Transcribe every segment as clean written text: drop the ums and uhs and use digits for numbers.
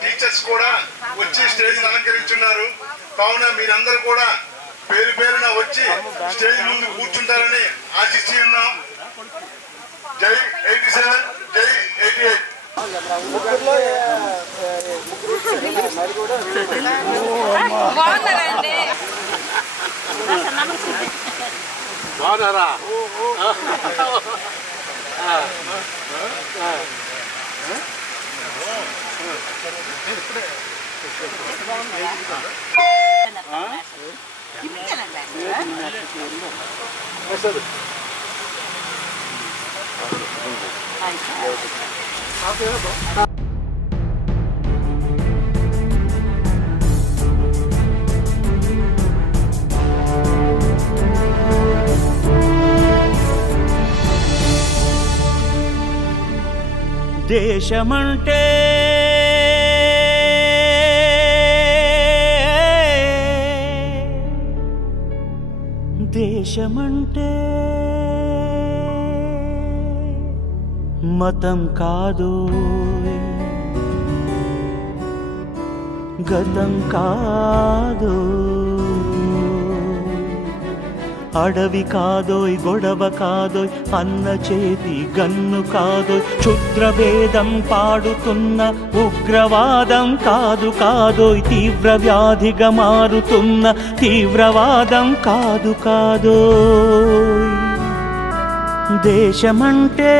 Teachers కూడా వచ్చి stage అలంకరించున్నారు. కావున మీరందరూ కూడా పేరు పేరున వచ్చి స్టేజ్ ముందు కూర్చుంటారని ఆశిస్తూ ఉన్నాం. జై 87, జై 88. బాగున్నారా? దేశమంటే దేశమంటే మతం కాదు, గతం కాదు, అడవి కాదోయ్, గొడవ కాదోయ్, అన్న చేతి గన్ను కాదోయ్, క్షుద్రభేదం పాడుతున్న ఉగ్రవాదం కాదు కాదోయ్, తీవ్ర వ్యాధిగా మారుతున్న తీవ్రవాదం కాదు కాదోయ్. దేశమంటే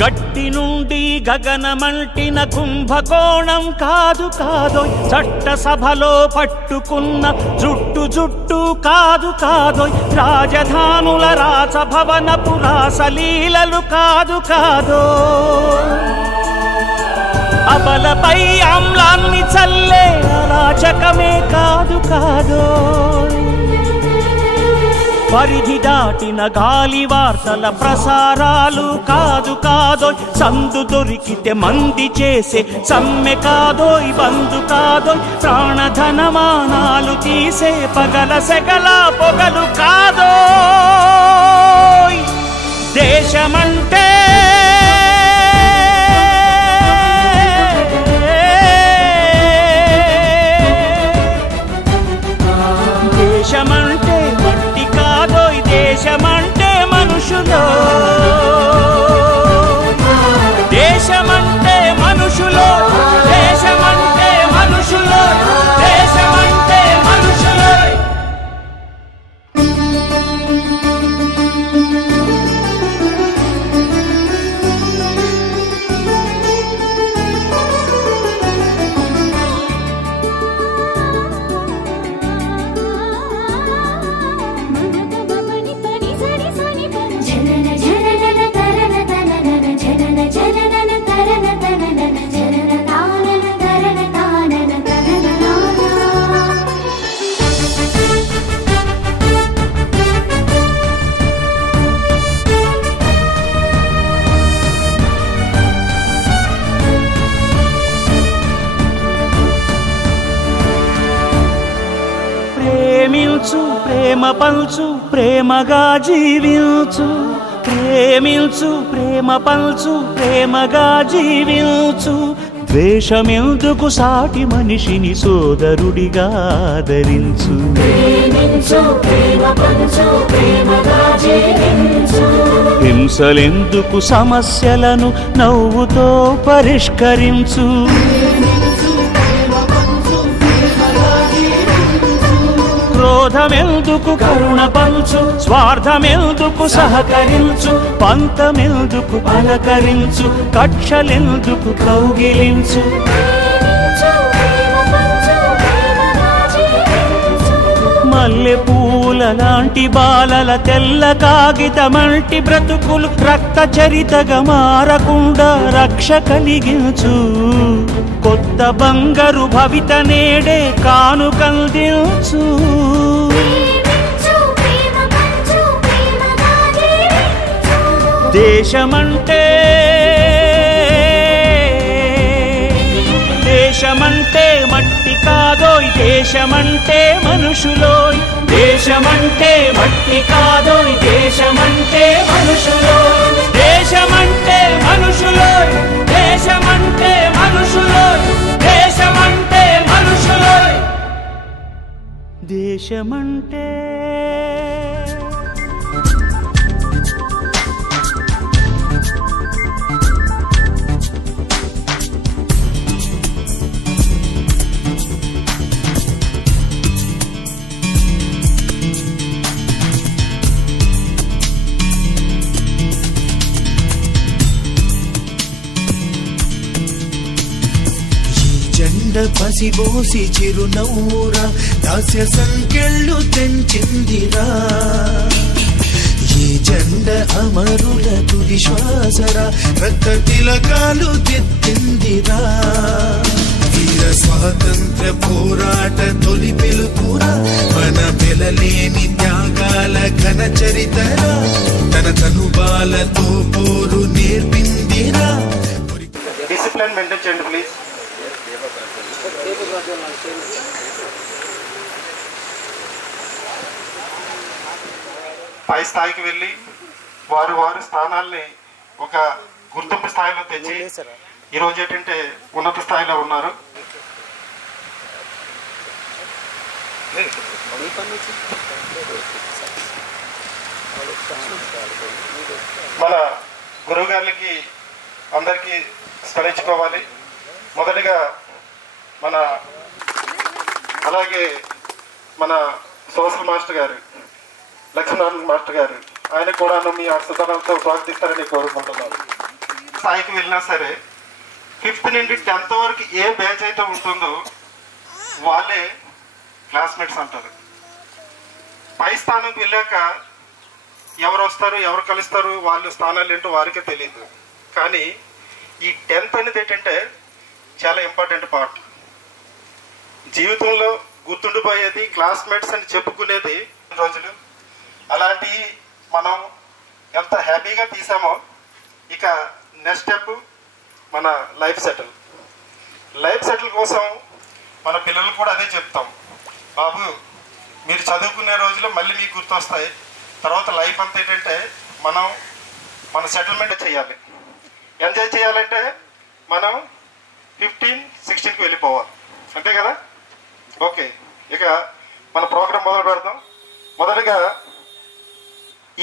గట్టి నుండి గగనమంటిన కుంభకోణం కాదు కాదోయ్, చట్టసభలో పట్టుకున్న జుట్టు కాదు కాదోయ్, రాజధానుల రాజభవనపు రాసలీలలు కాదు కాదోయ్, అబలపై ఆమ్లాన్ని చల్లే అరాచకమే కాదు కాదోయ్, పరిధి దాటిన గాలి వార్తల ప్రసారాలు కాదు కాదోయ్, సందు దొరికితే మంది చేసే సమ్మె కాదోయ్, బంధు కాదోయ్, ప్రాణధనమానాలు తీసే పగల సెగల పొగలు కాదోయ్. దేశమంటే దేశమంటే మట్టి కాదోయ్, దేశమంటే మనుషులు, దేశమంటే మనుషులు, దేశమంటే మనుషులు, దేశమంటే మనుషులు. ప్రేమించు, ప్రేమ పంచు, ప్రేమగా జీవించు, ప్రేమించు, ప్రేమ పంచు, ప్రేమగా జీవించు, ద్వేషమెందుకు సాటి మనిషిని సోదరుడిగా ఆదరించు, ప్రేమించు, ప్రేమ పంచు, ప్రేమగా జీవించు, హింసలెందుకు సమస్యలను నవ్వుతో పరిష్కరించు, క్రోధమెందుకు కరుణ పంచు, స్వార్థమెందుకు సహకరించు, పంతమెందుకు పలకరించు, కక్షలెందుకు కౌగిలించు, ప్రేమించు పూలలాంటి బాలల తెల్ల కాగితమంటి బ్రతుకులు రక్త చరితగా మారకుండా రక్ష కలిగించు. కొత్త బంగారు భవిత నేడే కానుకందించు. దేశమంటే మట్టి కాదోయ్, దేశమంటే మనుషులోయ్. దేశమంటే మట్టి కాదోయ్, దేశమంటే మనుషులోయ్. దేశమంటే మనుషులోయ్, దేశమంటే మనుషులోయ్. దేశమంటే మనుషులోయ్. దేశమంటే పసిబోసి చిరునవ్వురా దాస్య సంకెళ్ళు తెంచిందిరా. ఈ జెండ అమరుల తుది శ్వాసరా రక్త తిలకాలు దిద్దిందిరా. వీర స్వాతంత్ర పోరాట తొలి పిలుపురా మన వెలలేని త్యాగాల ఘన చరితరా. తన తనుబాలతో పోరు నేర్పిందిరా. డిసిప్లిన్ మెయింటైన్ చేయండి ప్లీజ్. పై స్థాయికి వెళ్ళి వారి స్థానాల్ని ఒక గుర్తింపు స్థాయిలో తెచ్చి ఈరోజు ఏంటంటే ఉన్నత స్థాయిలో ఉన్నారు. మన గురువు గారికి అందరికీ స్మరించుకోవాలి. మొదటిగా మన అలాగే మన సోషల్ మాస్టర్ గారు లక్ష్మీనారాయణ మాస్టర్ గారు, ఆయన కూడా మీ అర్థతనంతో స్వాగతిస్తారని కోరుకుంటున్నాను. స్థాయికి వెళ్ళినా సరే 5th నుండి 10th వరకు ఏ బ్యాచ్ అయితే ఉంటుందో వాళ్ళే క్లాస్మేట్స్ అంటారు. పై స్థానంకి వెళ్ళాక ఎవరు వస్తారు, ఎవరు కలుస్తారు, వాళ్ళు స్థానాలు ఏంటో వారికే తెలియదు. కానీ ఈ 10th అనేది ఏంటంటే చాలా ఇంపార్టెంట్ పార్ట్. జీవితంలో గుర్తుండిపోయేది క్లాస్మేట్స్ అని చెప్పుకునేది రోజులు. అలాంటి మనం ఎంత హ్యాపీగా తీసామో ఇక నెక్స్ట్ స్టెప్ మన లైఫ్ సెటిల్. లైఫ్ సెటిల్ కోసం మన పిల్లలు కూడా అదే చెప్తాం, బాబు మీరు చదువుకునే రోజులు మళ్ళీ మీకు గుర్తొస్తాయి. తర్వాత లైఫ్ అంతా ఏంటంటే మన సెటిల్మెంట్ చేయాలి. ఎంజాయ్ చేయాలంటే మనం 15, 16కి వెళ్ళిపోవాలి, అంతే కదా. ఓకే, ఇక మన ప్రోగ్రాం మొదలు పెడదాం. మొదటగా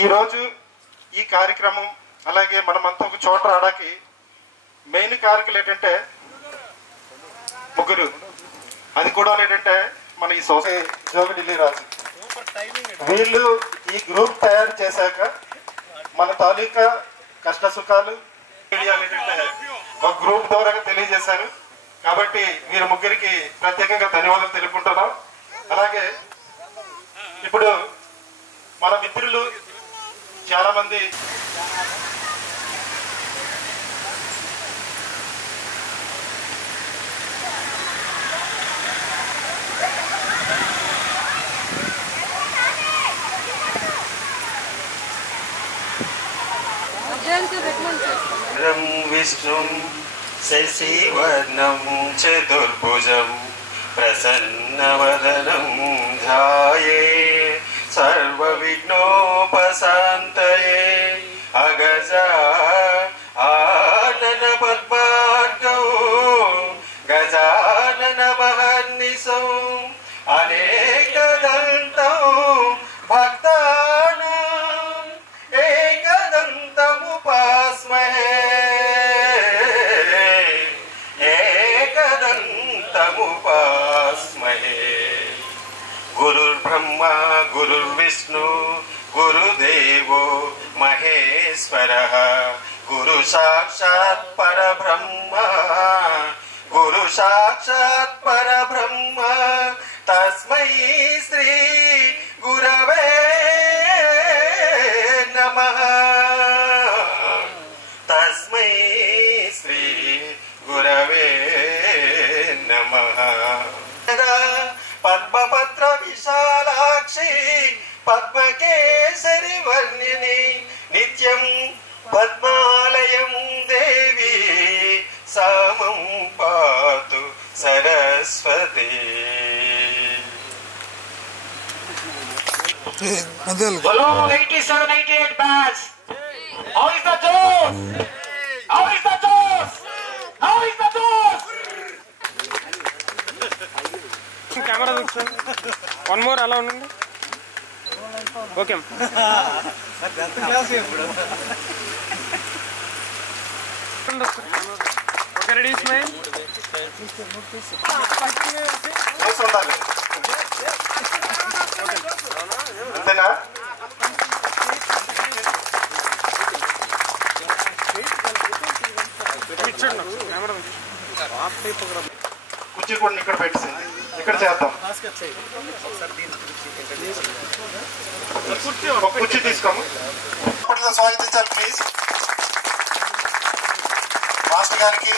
ఈరోజు ఈ కార్యక్రమం అలాగే మనమంతా ఒక చోట రావడానికి మెయిన్ కారకులు ఏంటంటే ముగ్గురు. అది కూడా ఏంటంటే మన ఈ సొసైటీ జోగి ఢిల్లీ రాజు. వీళ్ళు ఈ గ్రూప్ తయారు చేశాక మన తాలూకా కష్ట సుఖాలు ఏంటంటే ఒక గ్రూప్ ద్వారా తెలియజేశారు. కాబట్టి వీరు ముగ్గురికి ప్రత్యేకంగా ధన్యవాదాలు తెలుపుకుంటున్నాం. అలాగే ఇప్పుడు మన మిత్రులు చాలా మంది విష్ణుం శశివర్ణం చతుర్భుజం ప్రసన్నవదనం ధ్యాయే సర్వవిఘ్నోపశాంతయే అగజా ఆనన పద్మార్గౌ గజానన మహర్నిశౌ అనేకదంతౌ భక్తానాం ఏకదంతముపాస్మహే ఏకదంతముపాస్మహే. గురుర్బ్రహ్మా గురుర్విష్ణు గురుదేవో మహేశ్వరః గురు సాక్షాత్ పరబ్రహ్మ గురు సాక్షాత్ పరబ్రహ్మ తస్మై శ్రీ గురవే నమః. పద్మపత్ర విశాలాక్షి పద్మకేసరి వర్ణిని నిత్యం పద్మాలయం దేవి సామం పాతు Saraswati. Hello, 87-88 batch. How is the Joes? How is the Joes? How is the Joes? Camera చూస్తాను. వన్ మోర్ అలా ఉండండి. Okay okay ready smile. అంతేనా? కుర్చీ కూడా ఇక్కడ పెట్టేసింది. ఇక్కడ చేద్దాం. ఒక కుర్చీ తీసుకోము. ఇప్పటిలో స్వాగతించాలి ప్లీజ్. మాస్టర్ గారికి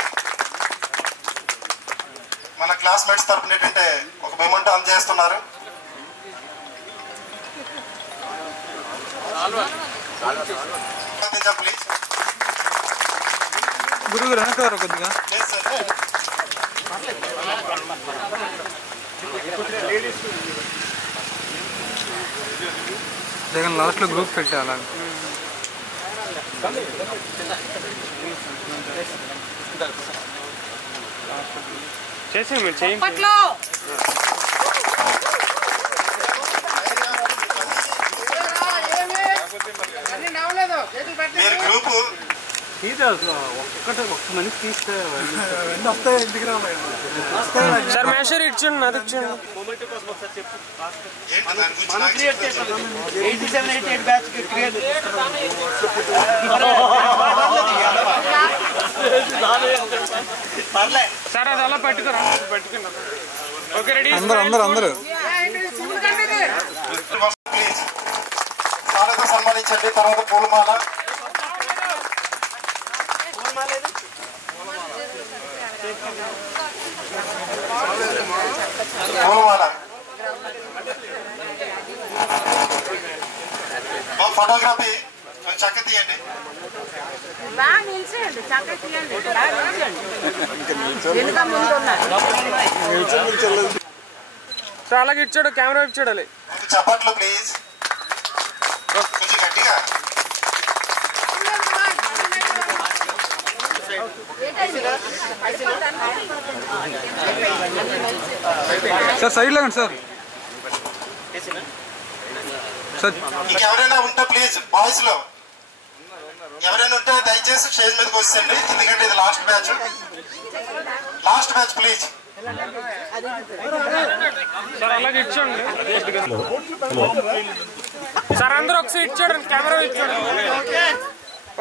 మన క్లాస్మేట్స్ తరఫున ఏంటంటే ఒక మెమెంటో అందజేస్తున్నారు. స్వాగతించాలి ప్లీజ్. గురువు వెనకారు కొద్దిగా. జగన్ లాస్ట్ లో గ్రూప్ పెట్టాలి. చేసి మీరు చేయండి. మీరు గ్రూపు సార్ మేషర్ ఇచ్చిండి అది ఇచ్చిండి. సార్ అది అలా పెట్టుకురా పెట్టుకున్నా. ఓకే రెడీ అందరూ ప్లీజ్ సార్లతో సన్మానించండి. తర్వాత పూలమాల. పూలమాల ఫోటోగ్రఫీ చక్క తీయండి. చాలా ఇచ్చాడు. కెమెరా ఇచ్చాడు. చప్పట్లు ప్లీజ్. కొంచెం గట్టిగా. సార్ సైడ్ లేకండి సార్. ఇంకెవరైనా ఉంటే ప్లీజ్ బాయ్స్ లో ఎవరైనా ఉంటే దయచేసి స్టేజ్ మీదకి వచ్చేయండి. ఎందుకంటే ఇది last batch. Last batch please. Sir అలాగే ఇచ్చండి. సార్ అందరూ ఒకసారి ఇచ్చాడు. కెమెరా ఇచ్చాడు.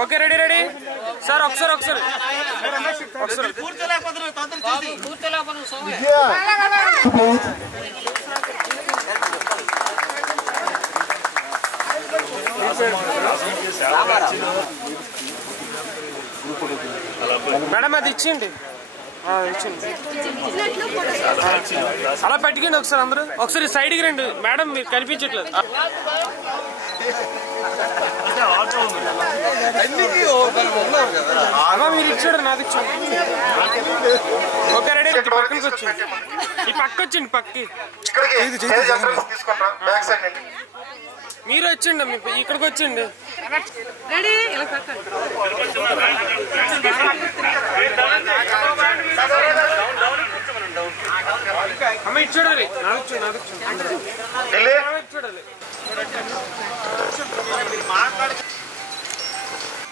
Okay ready ready sir. ఒకసారి మేడం అది ఇచ్చిండి. అలా పెట్టుకోండి. ఒకసారి అందరూ ఒకసారి సైడ్కి రండి. మేడం మీరు కనిపించట్లేదు. అలా మీరు ఇచ్చాడు. నాది ఇచ్చాడు. Okay ready. పక్కకి వచ్చింది. ఈ పక్క వచ్చింది. పక్కకి మీరు వచ్చిండి. ఇక్కడికి వచ్చిండి. అమ్మ ఇచ్చాడు.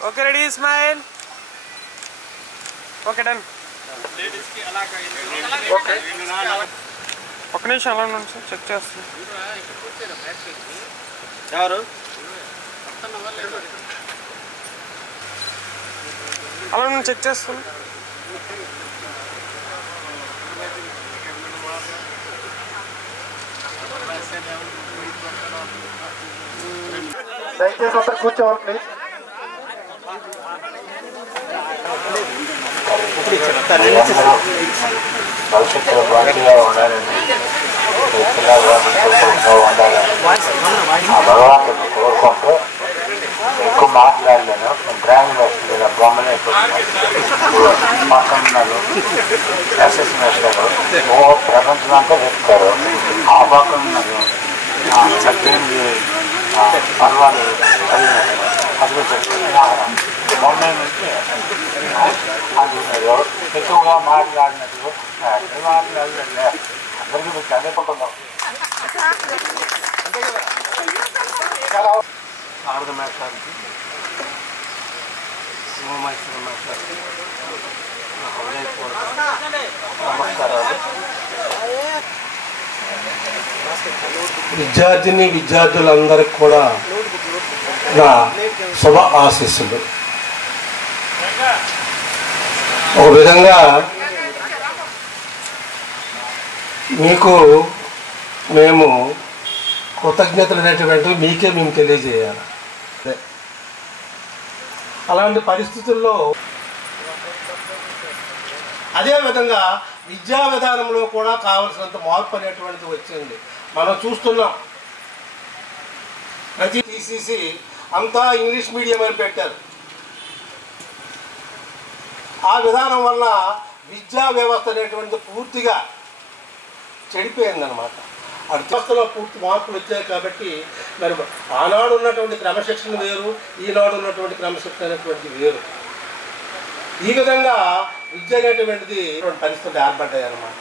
Okay ready smile. Okay done. ఒక్క నిమిషం అలా ఉన్నాను సార్. చెక్ చేస్తాను. ఎవరు అలా నేను చెక్ చేస్తాను. దయచేసి అందరు కూర్చోవాలి ప్లీజ్. భవిష్యత్తులో మంచిగా ఉండాలని పిల్లలు ఉండాలని ఆ భగవంతుని కోరుకుంటూ ఎక్కువ మాట్లాడలేను. డ్రాయింగ్ వేస్తుంది బొమ్మలే పక్కన ఉన్నారు ఎస్ఎస్ మేస్టారు ప్రపంచం అంతా చెప్తారు. ఆ పక్కన ఉన్నారు 18 పర్వాలు అసలు బొమ్మ నుంచి అందుకున్నారు. ఎక్కువగా మాట్లాడినట్టు మాట్లాడలే అందరికీ మీకు చదువుకుంటున్నాం. శారద మేస్టార్కి సింహమేశ్వర మేస్టార్కి హృదయపూర్వక నమస్కారాలు. విద్యార్థులందరికీ కూడా నా శుభ ఆశీస్సులు. ఒక విధంగా మీకు మేము కృతజ్ఞతలు అనేటువంటివి మేము తెలియజేయాలి. అలాంటి పరిస్థితుల్లో అదేవిధంగా విద్యా విధానంలో కూడా కావలసినంత మార్పు అనేటువంటిది వచ్చింది. మనం చూస్తున్నాం ప్రతి తీసేసి అంతా ఇంగ్లీష్ మీడియం అని పెట్టారు. ఆ విధానం వల్ల విద్యా వ్యవస్థ అనేటువంటిది పూర్తిగా చెడిపోయిందనమాట. వ్యవస్థలో పూర్తి మార్పులు వచ్చాయి కాబట్టి మరి ఆనాడు ఉన్నటువంటి క్రమశిక్షణ వేరు, ఈనాడు ఉన్నటువంటి క్రమశిక్షణ అనేటువంటిది వేరు. ఈ విధంగా విద్య అనేటువంటిది పరిస్థితులు ఏర్పడ్డాయి అన్నమాట.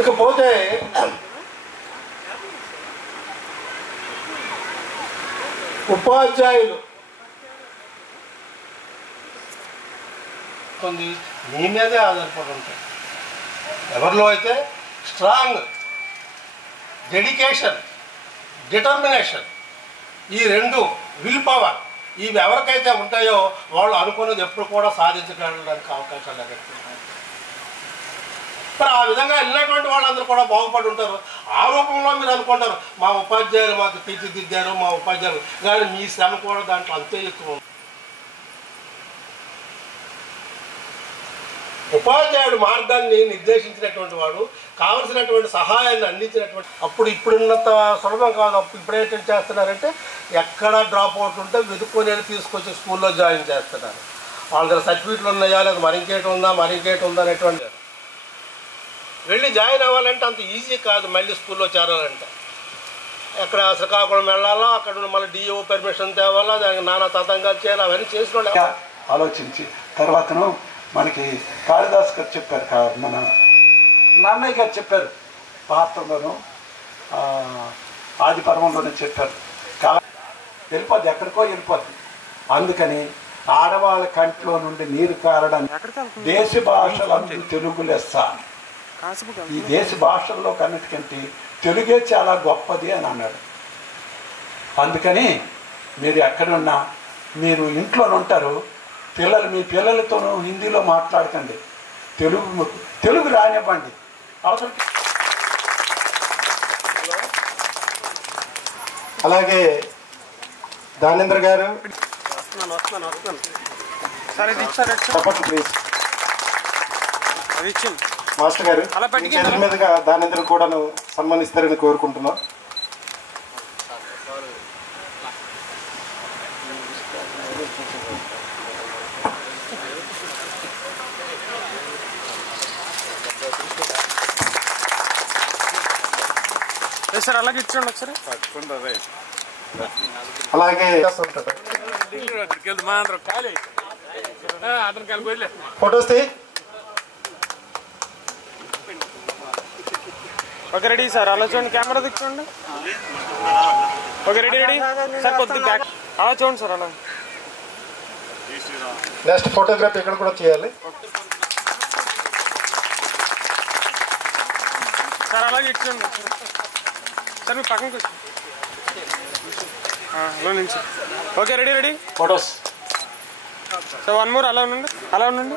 ఇకపోతే ఉపాధ్యాయులు మీ మీదే ఆధారపడి ఉంటాయి. ఎవరిలో అయితే స్ట్రాంగ్ డెడికేషన్, డిటర్మినేషన్, ఈ రెండు విల్ పవర్ ఇవి ఎవరికైతే ఉంటాయో వాళ్ళు అనుకున్నది ఎప్పుడు కూడా సాధించగలడానికి అవకాశాలు లేకపోతే మరి ఆ విధంగా వెళ్ళినటువంటి వాళ్ళందరూ కూడా బాగుపడి ఉంటారు. ఆ రూపంలో మీరు అనుకుంటారు మా ఉపాధ్యాయులు మాకు తీర్చిదిద్దారు, మా ఉపాధ్యాయులు, కానీ మీ శ్రమ కూడా దాంట్లో అంతే ఎక్కువ ఉంది. ఉపాధ్యాయుడు మార్గాన్ని నిర్దేశించినటువంటి వాడు, కావలసినటువంటి సహాయాన్ని అందించినటువంటి ఇప్పుడున్నంత సులభం కాదు. ఇప్పుడేంటి చేస్తున్నారంటే ఎక్కడ డ్రాప్ అవుట్ ఉంటే వెతుక్కొని తీసుకొచ్చి స్కూల్లో జాయిన్ చేస్తున్నారు. వాళ్ళ దగ్గర సర్టిఫికెట్లు ఉన్నాయా లేదా మరింకేటి ఉందా అనేటువంటి వెళ్ళి జాయిన్ అవ్వాలంటే అంత ఈజీ కాదు. మళ్ళీ స్కూల్లో చేరాలంటే ఎక్కడ శ్రీకాకుళం వెళ్ళాలా, అక్కడ మళ్ళీ డిఓ పర్మిషన్ తేవాలా, దానికి నానా తతంగాలు చేయాలి. అవన్నీ చేసిన వాళ్ళు ఆలోచించి తర్వాతను మనకి కాళిదాస్ గారు చెప్పారు, మన నాన్నయ్య గారు చెప్పారు, భారతంలోను ఆది పర్వంలోనే చెప్పారు, వెళ్ళిపోద్ది ఎక్కడికో వెళ్ళిపోద్ది. అందుకని ఆడవాళ్ళ కంట్లో నుండి నీరు కారడానికి దేశ భాషలందు తెలుగు లెస్స. ఈ దేశ భాషల్లో కన్నిటికంటే తెలుగే చాలా గొప్పది అని అన్నాడు. అందుకని మీరు ఎక్కడున్నా మీరు ఇంట్లో ఉంటారు, మీ పిల్లలతోనూ హిందీలో మాట్లాడకండి, తెలుగు రానివ్వండి. అవసరం. అలాగే దానేంద్ర గారు ప్లీజ్ మాస్టర్ గారు చేతుల మీదుగా దానేంద్ర కూడా సన్మానిస్తారని కోరుకుంటున్నాం. సార్ అలాగే ఇచ్చండి ఒకసారి. అలాగే ఫోటోస్ ఓకే రెడీ సార్. అలా చూడండి, కెమెరా దిక్కండి. Okay ready sir. కొద్ది బ్యాక్ అలా చూడండి సార్. అలా నెక్స్ట్ ఫోటోగ్రఫీ ఇక్కడ కూడా చేయాలి సార్. అలాగే ఇచ్చండి సార్. మీ పక్కనకి వచ్చి నుంచి. Okay ready photos sir. 1 more. అలా ఉండండి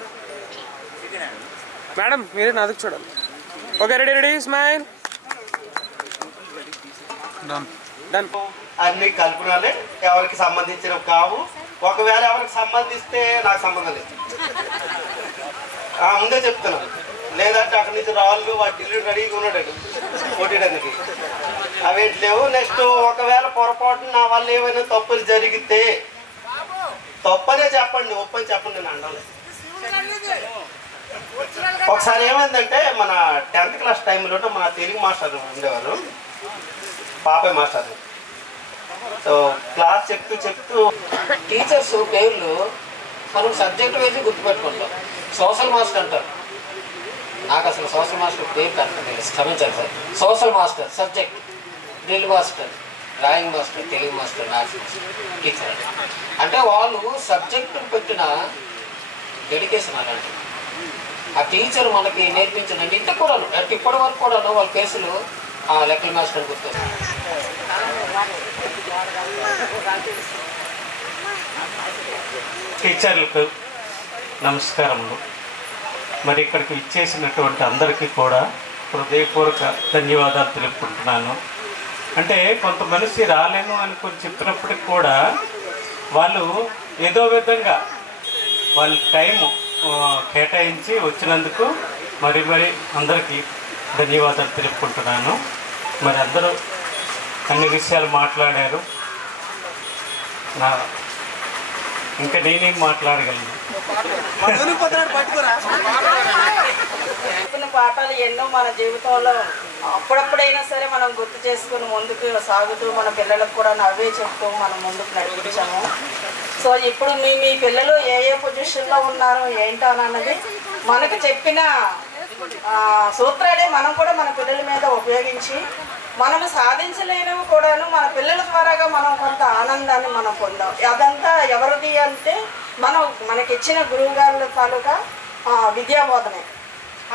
మేడం, మీరే నాదికి చూడాలి. Okay ready smile done. అన్ని కల్పనలే, ఎవరికి సంబంధించినవి కావు. ఒకవేళ ఎవరికి సంబంధిస్తే నాకు సంబంధం లేదు. ముందే చెప్తున్నాను, లేదంటే అక్కడి నుంచి రాళ్ళు వాటి ఇల్లు రెడీగా ఉన్నాడు కొట్టడానికి. అవి లేవు. నెక్స్ట్ ఒకవేళ పొరపాటు నా వల్ల ఏమైనా తప్పులు జరిగితే తప్పనే చెప్పండి, ఒప్పని చెప్పండి, నేను అండాలి. ఒకసారి ఏమైందంటే మన 10th క్లాస్ టైంలో మన తెలుగు మాస్టర్ ఉండేవారు, పాపయ్య మాస్టర్. సో క్లాస్ చెప్తూ టీచర్స్ పేర్లు మనం సబ్జెక్ట్ వేసి గుర్తుపెట్టుకుంటాం. సోషల్ మాస్టర్ అంటారు, నాకు అసలు సోషల్ మాస్టర్ పేరు కరెక్ట్ క్షమించాలి sir. Social master subject, drill master, drawing master, Telugu master, maths master, teacher అంటే వాళ్ళు సబ్జెక్టు పెట్టిన డెడికేషన్ అలాంటి. ఆ టీచర్ మనకి నేర్పించిన ఇంత కూడా ఇప్పటి వరకు కూడా వాళ్ళ కేసులు లెక్కల మాస్టర్ గుర్తొస్తుంది. టీచర్లకు నమస్కారములు. మరి ఇక్కడికి ఇచ్చేసినటువంటి అందరికీ కూడా హృదయపూర్వక ధన్యవాదాలు తెలుపుకుంటున్నాను. అంటే కొంత మనిషి రాలేను అనుకుని చెప్పినప్పటికి కూడా వాళ్ళు ఏదో విధంగా వాళ్ళ టైము కేటాయించి వచ్చినందుకు మరి అందరికీ ధన్యవాదాలు తెలుపుకుంటున్నాను. మరి అందరూ అన్ని విషయాలు మాట్లాడారు. ఇంకా నేనేం మాట్లాడగలను? చెప్పిన పాఠాలు ఎన్నో మన జీవితంలో అప్పుడప్పుడైనా సరే మనం గుర్తు చేసుకుని ముందుకు సాగుతూ మన పిల్లలకు కూడా అవే చెప్తూ మనం ముందుకు నడిపించాము. సో ఇప్పుడు మీ పిల్లలు ఏ పొజిషన్లో ఉన్నారు ఏంటో అన్నది మనకు చెప్పిన సూత్రాలే మనం కూడా మన పిల్లల మీద ఉపయోగించి మనము సాధించలేనివి కూడాను మన పిల్లల ద్వారాగా మనం కొంత ఆనందాన్ని మనం పొందాం. అదంతా ఎవరిది అంటే మనకిచ్చిన గురువు గారుల తాలూకా విద్యాబోధనే,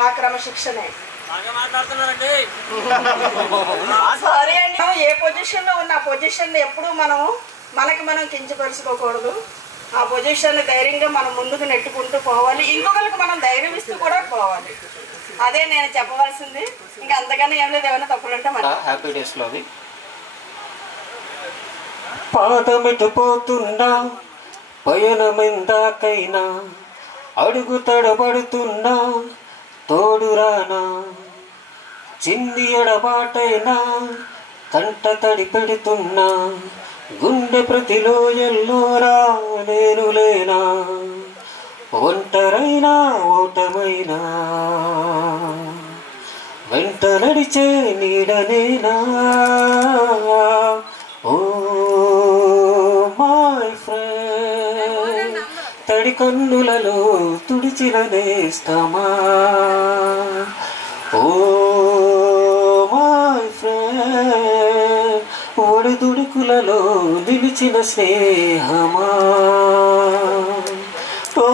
ఆ క్రమశిక్షణే. సారీ అండి, ఏ పొజిషన్లో ఉన్న ఆ పొజిషన్ ఎప్పుడు మనం కించపరుచుకోకూడదు. ఆ పొజిషన్ ధైర్యంగా మనం ముందుకు నెట్టుకుంటూ పోవాలి, ఇంకొకరికి మనం ధైర్యం ఇస్తూ కూడా పోవాలి. అదే నేను చెప్పవలసింది. ఇంకా అంతకన్నా ఏం లేదు. ఏమైనా తప్పులుంటే మన హ్యాపీ డేస్లో అవి పాదమిటిపోతున్నా పయనమెందాకైనా అడుగు తడబడుతున్నా తోడురానా చిన్ని ఎడబాటైనా కంట తడి పెడుతున్నా గుండె ప్రతిలోయల్లోరా నేను లేనా ఒంటరైనా ఓటమైనా వెంట నడిచే నీడనేనా ఓ మై ఫ్రెండ్ తడి కన్నులలో తుడిచిన నేస్తమా ఓ మై ఫ్రెండ్ ఒడిదుడుకులలో నిలిచిన స్నేహమా ఓ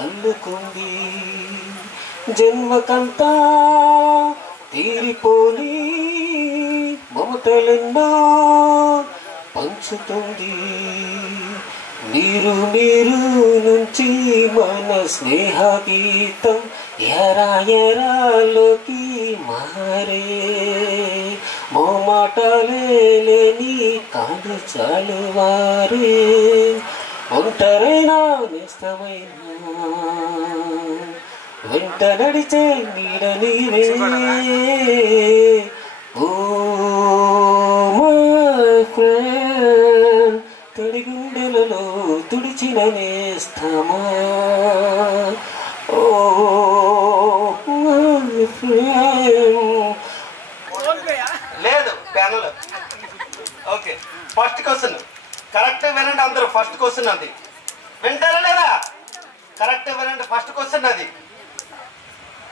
అల్లుకుంది జన్మకంతా తీరిపోని మమతలెన్నో పంచుతుంది నీరు నుంచి మన స్నేహ గీతం ఎరాలోకి మారే మోమాటలే లేని కాదు చాలు వారే ఒంటరైనా నేస్తమైనా వెంట నడిచే నీడ నీవే ఓ మై ఫ్రెండ్ తడి గుండెలలో తుడిచిన నేస్తమా ఓ మై ఫ్రెండ్. లేదు panel. Okay, first question correct వినండి అందరూ. ఫస్ట్ క్వశ్చన్ అది వింటారా లేదా? కరెక్ట్ వినండి. ఫస్ట్ క్వశ్చన్ అది.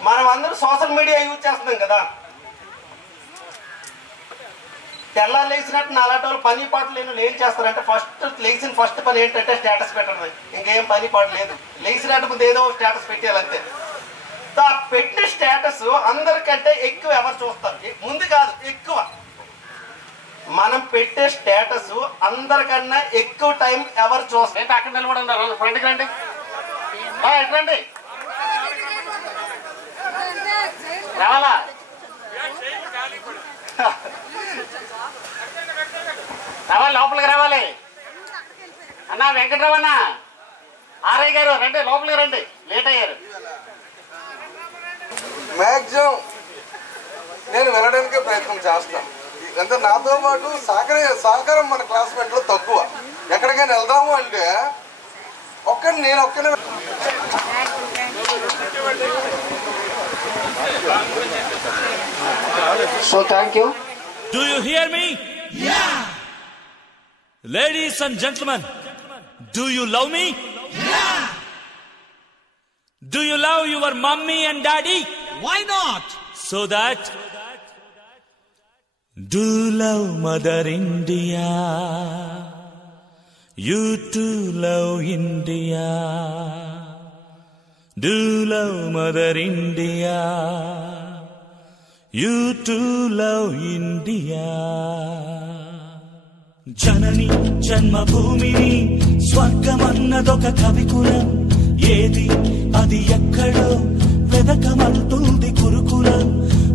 మనం అందరూ సోషల్ మీడియా యూజ్ చేస్తున్నాం కదా. తెల్లారు లేచినట్టు నాలాంటి వాళ్ళు పని పాటలు లేని ఏం చేస్తారంటే ఫస్ట్ పని ఏంటంటే స్టేటస్ పెట్టడం. ఇంకేం పని పాట లేదు. లేచినట్టు ముందు ఏదో స్టేటస్ పెట్టేయాలంతే. ఆ పెట్టిన స్టేటస్ అందరికంటే ఎక్కువ ఎవరు చూస్తారు? ముందు కాదు, ఎక్కువ. మనం పెట్టే స్టేటస్ అందరికన్నా ఎక్కువ టైం ఎవరు చూస్తారు? అక్కడ నిలబడి ఫ్రంట్కి రండి, ఎట్రండి రావాలా? రావాలి, లోపలికి రావాలి. అన్నా వెంకటరమణ ఆర్ఐ గారు రండి, లోపలికి రండి, లేట్ అయ్యారు. మ్యాక్సిమం నేను వెళ్ళడానికే ప్రయత్నం చేస్తాను. అంటే నాతో పాటు సహకారం మన క్లాస్మేట్లో తక్కువ. ఎక్కడికైనా వెళ్దాము అంటే నేను ఒక్కనే. So thank you. Do you hear me? Yeah. Ladies and gentlemen, do you love me? Yeah. Do you love your mommy and daddy? Why not? So that do love Mother India. You too love India. Do love Mother India. You too love India. జనని జన్మభూమిని స్వర్గమన్నదొక కవికులం. ఏది అది ఎక్కడో వెదకమంటుంది గురుకులం.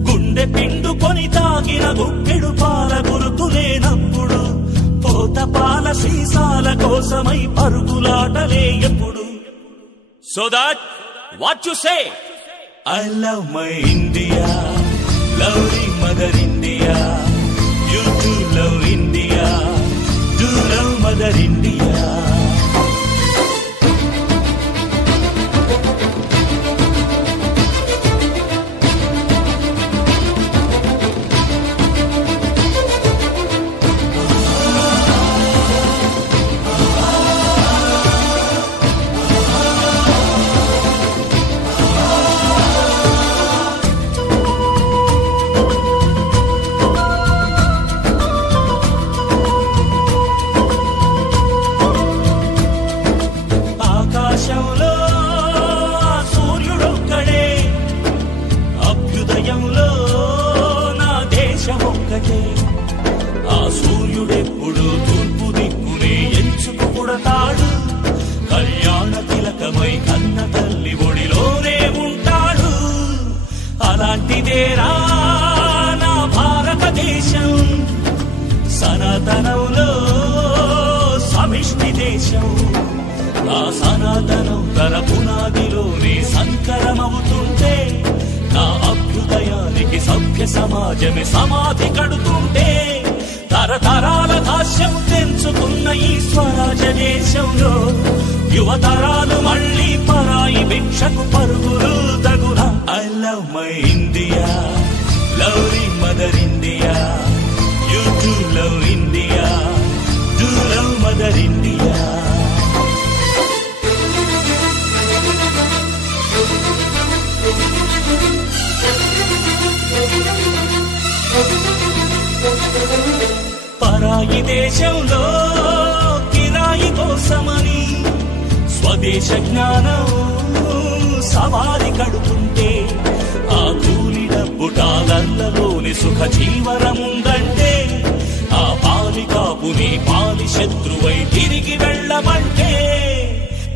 గుండె పిండుకొని తాగిన గుప్పెడు పాల గురుతులేనప్పుడు పోత పాల సీసాల కోసమై పరుగులాటలే ఎప్పుడు. So that what you say? I love my India, lovely Mother India. You too love India, do love Mother India. ఆ సూర్యుడెప్పుడు తూర్పు దిక్కునే ఎంచుకు పుడతాడు. కళ్యాణ తిలకమై కన్న తల్లి ఒడిలోనే ఉంటాడు. అలాంటిదేరా నా భారతదేశం, సనాతనంలో సమిష్టి దేశం. ఆ సనాతనం తన పునాదిలోనే సంకరమవుతుంటే నా అభ్యుదయానికి సభ్య సమాజమే సమాధి కడుతుంటే తరతరాల భాష్యం తెంచుకున్న ఈ స్వరాజ దేశంలో యువతరాలు మళ్ళీ పరాయి భిక్షకు పరుగులు తగున. I love my India, lovely mother India. You too love India, do love mother India. పరాయి దేశంలో కిరాయి కోసమని స్వదేశ జ్ఞానం సవారి కడుతుంటే ఆ కూలి డబ్బు డాలర్లలోని సుఖ జీవనముందంటే ఆ పాలి కాపుని పాలి శత్రువై తిరిగి వెళ్ళమంటే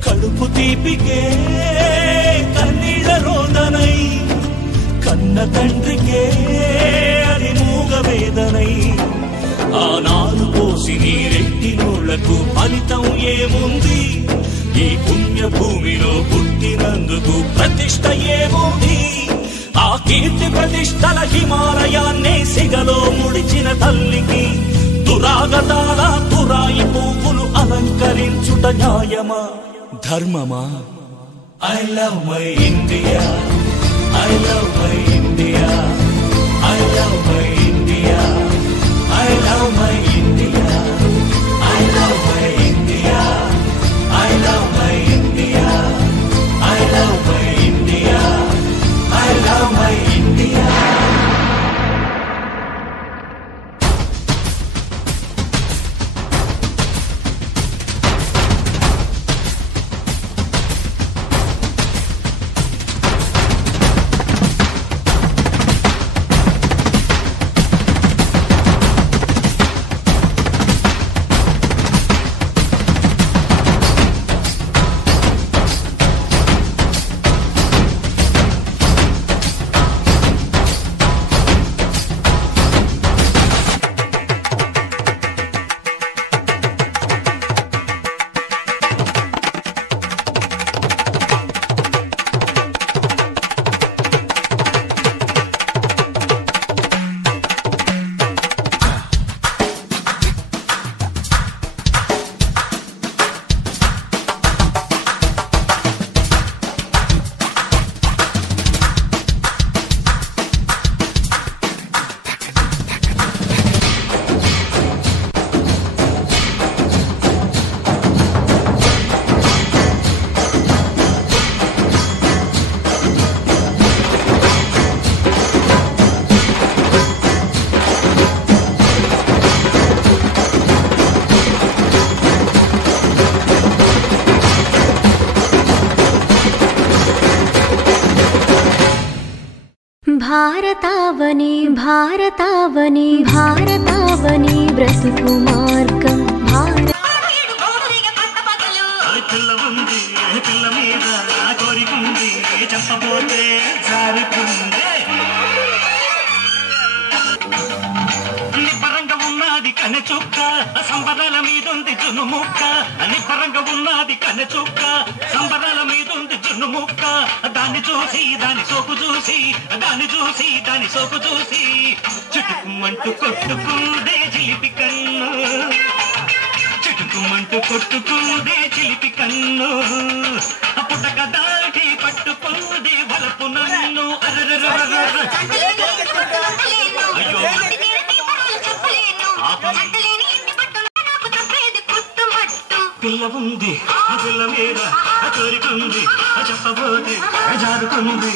కడుపు తీపికే కన్నీళ్ళ రోదనై కన్న తండ్రికే అది మూగ వేదనై ఆ నాలు పోసి నీరెట్టినోళ్లకు ఫలితం ఏముంది? ఈ పుణ్యభూమిలో పుట్టినందుకు ప్రతిష్ట ఏముంది? ఆ కీర్తి ప్రతిష్టల హిమాలయాన్నే సిగలో ముడిచిన తల్లికి దురాగతాల తురాయి పువ్వులు అలంకరించుట న్యాయమా ధర్మమా? I love my India, I love my India, I love my India, I love my India, I love my India, I love my India, I love my India, I love my India. భారతావని భారతావని భారతావని బ్రతుకు మార్గం పిల్ల ఉంది పిల్ల మీద కోరికుంది చెప్పబోతే జారుకుంది నిబ్బరంగా ఉన్నది కన్నె చుక్క సంబరాల మీదుంది జున్ను ముక్క నిబ్బరంగా ఉన్నది కన్నె చుక్క సంబరాల మీదుంది జున్ను ముక్క దాన్ని చూసి దాని సోకు చూసి దాన్ని చూసి దాని సోకు చూసి చుట్టుకుమంటూ కొట్టుకుందే చిలిపి కన్ను చుట్టుకుమంటూ కొట్టుకుందే చిలిపి కన్ను పుట్టక దాటి పట్టుకుంది వలపు నన్ను అయ్యో పిల్ల ఉంది పిల్ల మీద కోరికుంది చెప్పబోతే జారుకుంది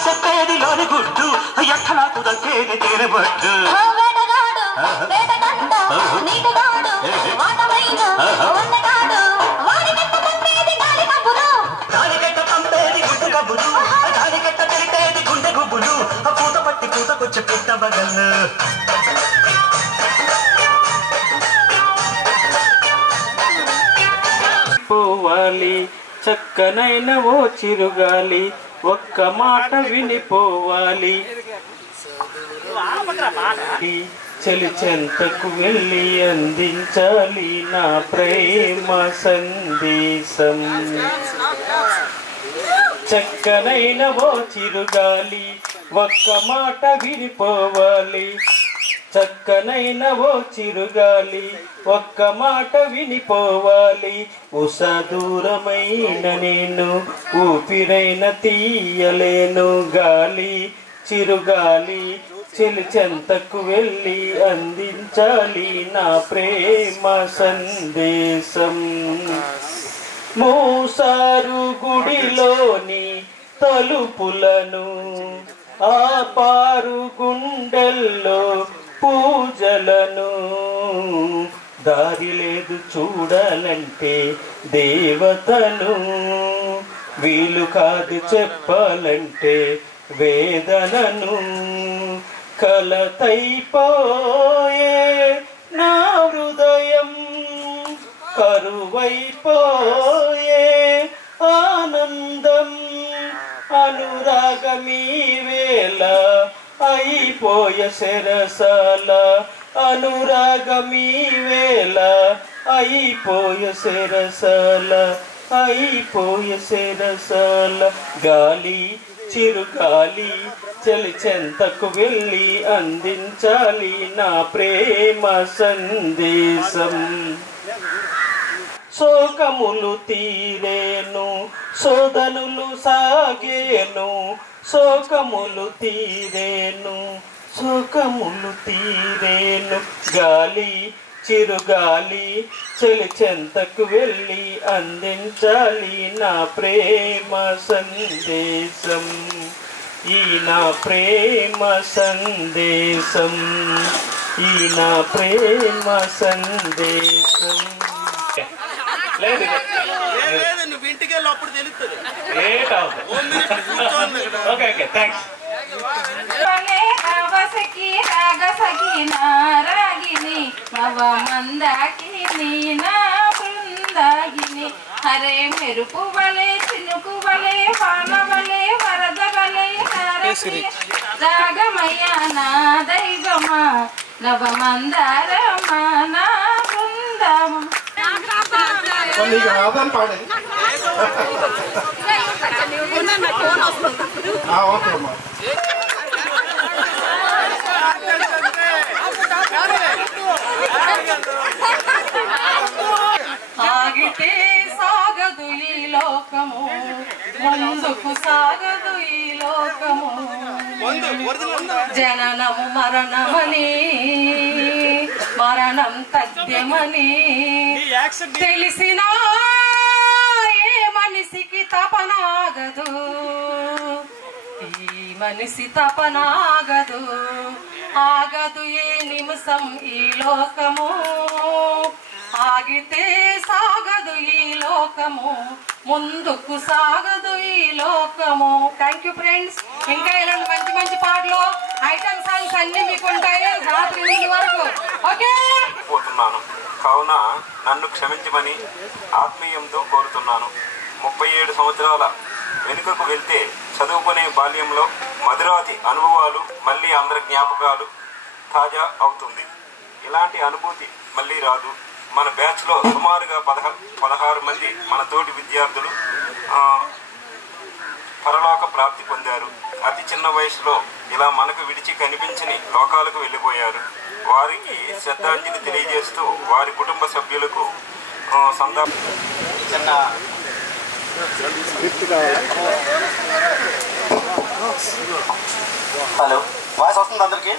చెప్పేదిలోని గుడ్డు ఎక్కడ కుదకేది తేనెబట్టు దానికెట్ట పంపేది గుడ్డు కబులు దానికెట్ట తెలిపేది గుండె గుబ్బులు పూత పట్టి పూతకొచ్చి పుట్ట బగలు పోవాలి చక్కనైన ఓ చిరుగాలి ఒక్క మాట వినిపోవాలి చలి చెంతకు వెళ్ళి అందించాలి నా ప్రేమ సందేశం చక్కనైన ఓ చిరుగాలి ఒక్క మాట వినిపోవాలి చక్కనైన ఓ చిరుగాలి ఒక్క మాట వినిపోవాలి ఉషా దూరమైన నేను ఊపిరైన తీయలేను గాలి చిరుగాలి చెలి చెంతకు వెళ్ళి అందించాలి నా ప్రేమ సందేశం మూసారు గుడిలోని తలుపులను ఆపారు గుండెల్లో పూజలను దారి లేదు చూడాలంటే దేవతను వీలు కాదు చెప్పాలంటే వేదనను కలతైపోయే నా హృదయం కరువైపోయే ఆనందం అనురాగమీ వేళ అయిపోయే సెరసాల అనురాగమీ వేళ అయిపోయే సెరసాల అయిపోయే సెరసాల గాలి చిరుగాలి చలి చెంతకు వెళ్ళి అందించాలి నా ప్రేమ సందేశం శోకములు తీరేను శోధనులు సాగేను శోకములు తీరేను శోకములు తీరేను గాలి చిరుగాలి చలి చెంతకు వెళ్ళి అందించాలి నా ప్రేమ సందేశం ఈ నా ప్రేమ సందేశం ఈ నా ప్రేమ సందేశం లేదు నువ్వు ఇంటికి వెళ్ళి అప్పుడు తెలుస్తుంది ఓకే ఓకే థ్యాంక్స్ రాగిని మవ మందాకిని నా బృందాగిని హరే మెరుపు వలే చినుకు వలే వాన వలే వరద వలే రాగమయ్య నా దైవమా నవ మందారమా నా బృందమా ఓకే అమ్మా ముందుకు సాగదు ఈ లోకము జననము మరణమని మరణం తథ్యమని తెలిసినా ఏ మనిషికి తపనాగదు ఈ మనిషి తపనాగదు ఆగదు ఏ నిమిషం ఈ లోకము ఆగితే సాగదు ఈ లోకము ముందుకు సాగదు ఈ లోకము. Thank you friends. ఇంకా ఇలాంటి మంచి మంచి పాటలు ఐటమ్ సాంగ్స్ అన్ని మీకు ఉంటాయి రాత్రి 8 వరకు. ఓకే పోతున్నాను కావున నన్ను క్షమించమని ఆత్మీయంతో కోరుతున్నాను. 37 సంవత్సరాల వెనుకకు వెళ్తే చదువుకునే బాల్యంలో మధురాతి అనుభవాలు మళ్ళీ అందరి జ్ఞాపకాలు తాజా అవుతుంది. ఇలాంటి అనుభూతి మళ్ళీ రాదు. మన బ్యాచ్లో సుమారుగా 16 మంది మన తోటి విద్యార్థులు పరలోక ప్రాప్తి పొందారు. అతి చిన్న వయసులో ఇలా మనకు విడిచి కనిపించని లోకాలకు వెళ్ళిపోయారు. వారికి శ్రద్ధాంజలి తెలియజేస్తూ వారి కుటుంబ సభ్యులకు చిన్న హలో వాయిస్ వస్తుంది అందరికి?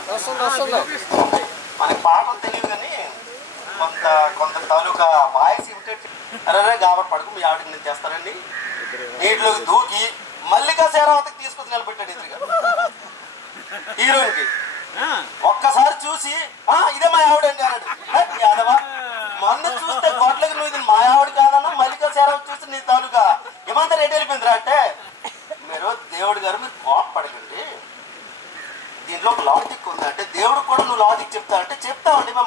మనకి పాటలు తెలియదు కానీ కొంత తాలూకా వాయిస్ ఇమిటేట్ అరే గాబర్ పడుకు మీ ఆవిడకి నేను చేస్తానండి. నీటిలోకి దూకి మల్లికా శేరావతికి తీసుకొచ్చి నిలబెట్టాడు ఎదురుగా హీరోయిన్కి. ఒక్కసారి చూసి ఇదే మా ఆవిడండి అన్నాడు. యాదవా మొన్న చూస్తే గొడ్లకి నువ్వు ఇది మా ఆవిడ కాదన్నా మల్లికా శేరావతి చూస్తే నీ తాలూకా ఏమంతా రేట్ వెళ్ళిపోయిందిరా అంటే మీరు దేవుడు గారు మీరు కోపపడకండి, దీంట్లో ఒక లాజిక్ ఉంది అంటే దేవుడు కూడా నువ్వు లాజిక్ చెప్తా అంటే చెప్తామండి మా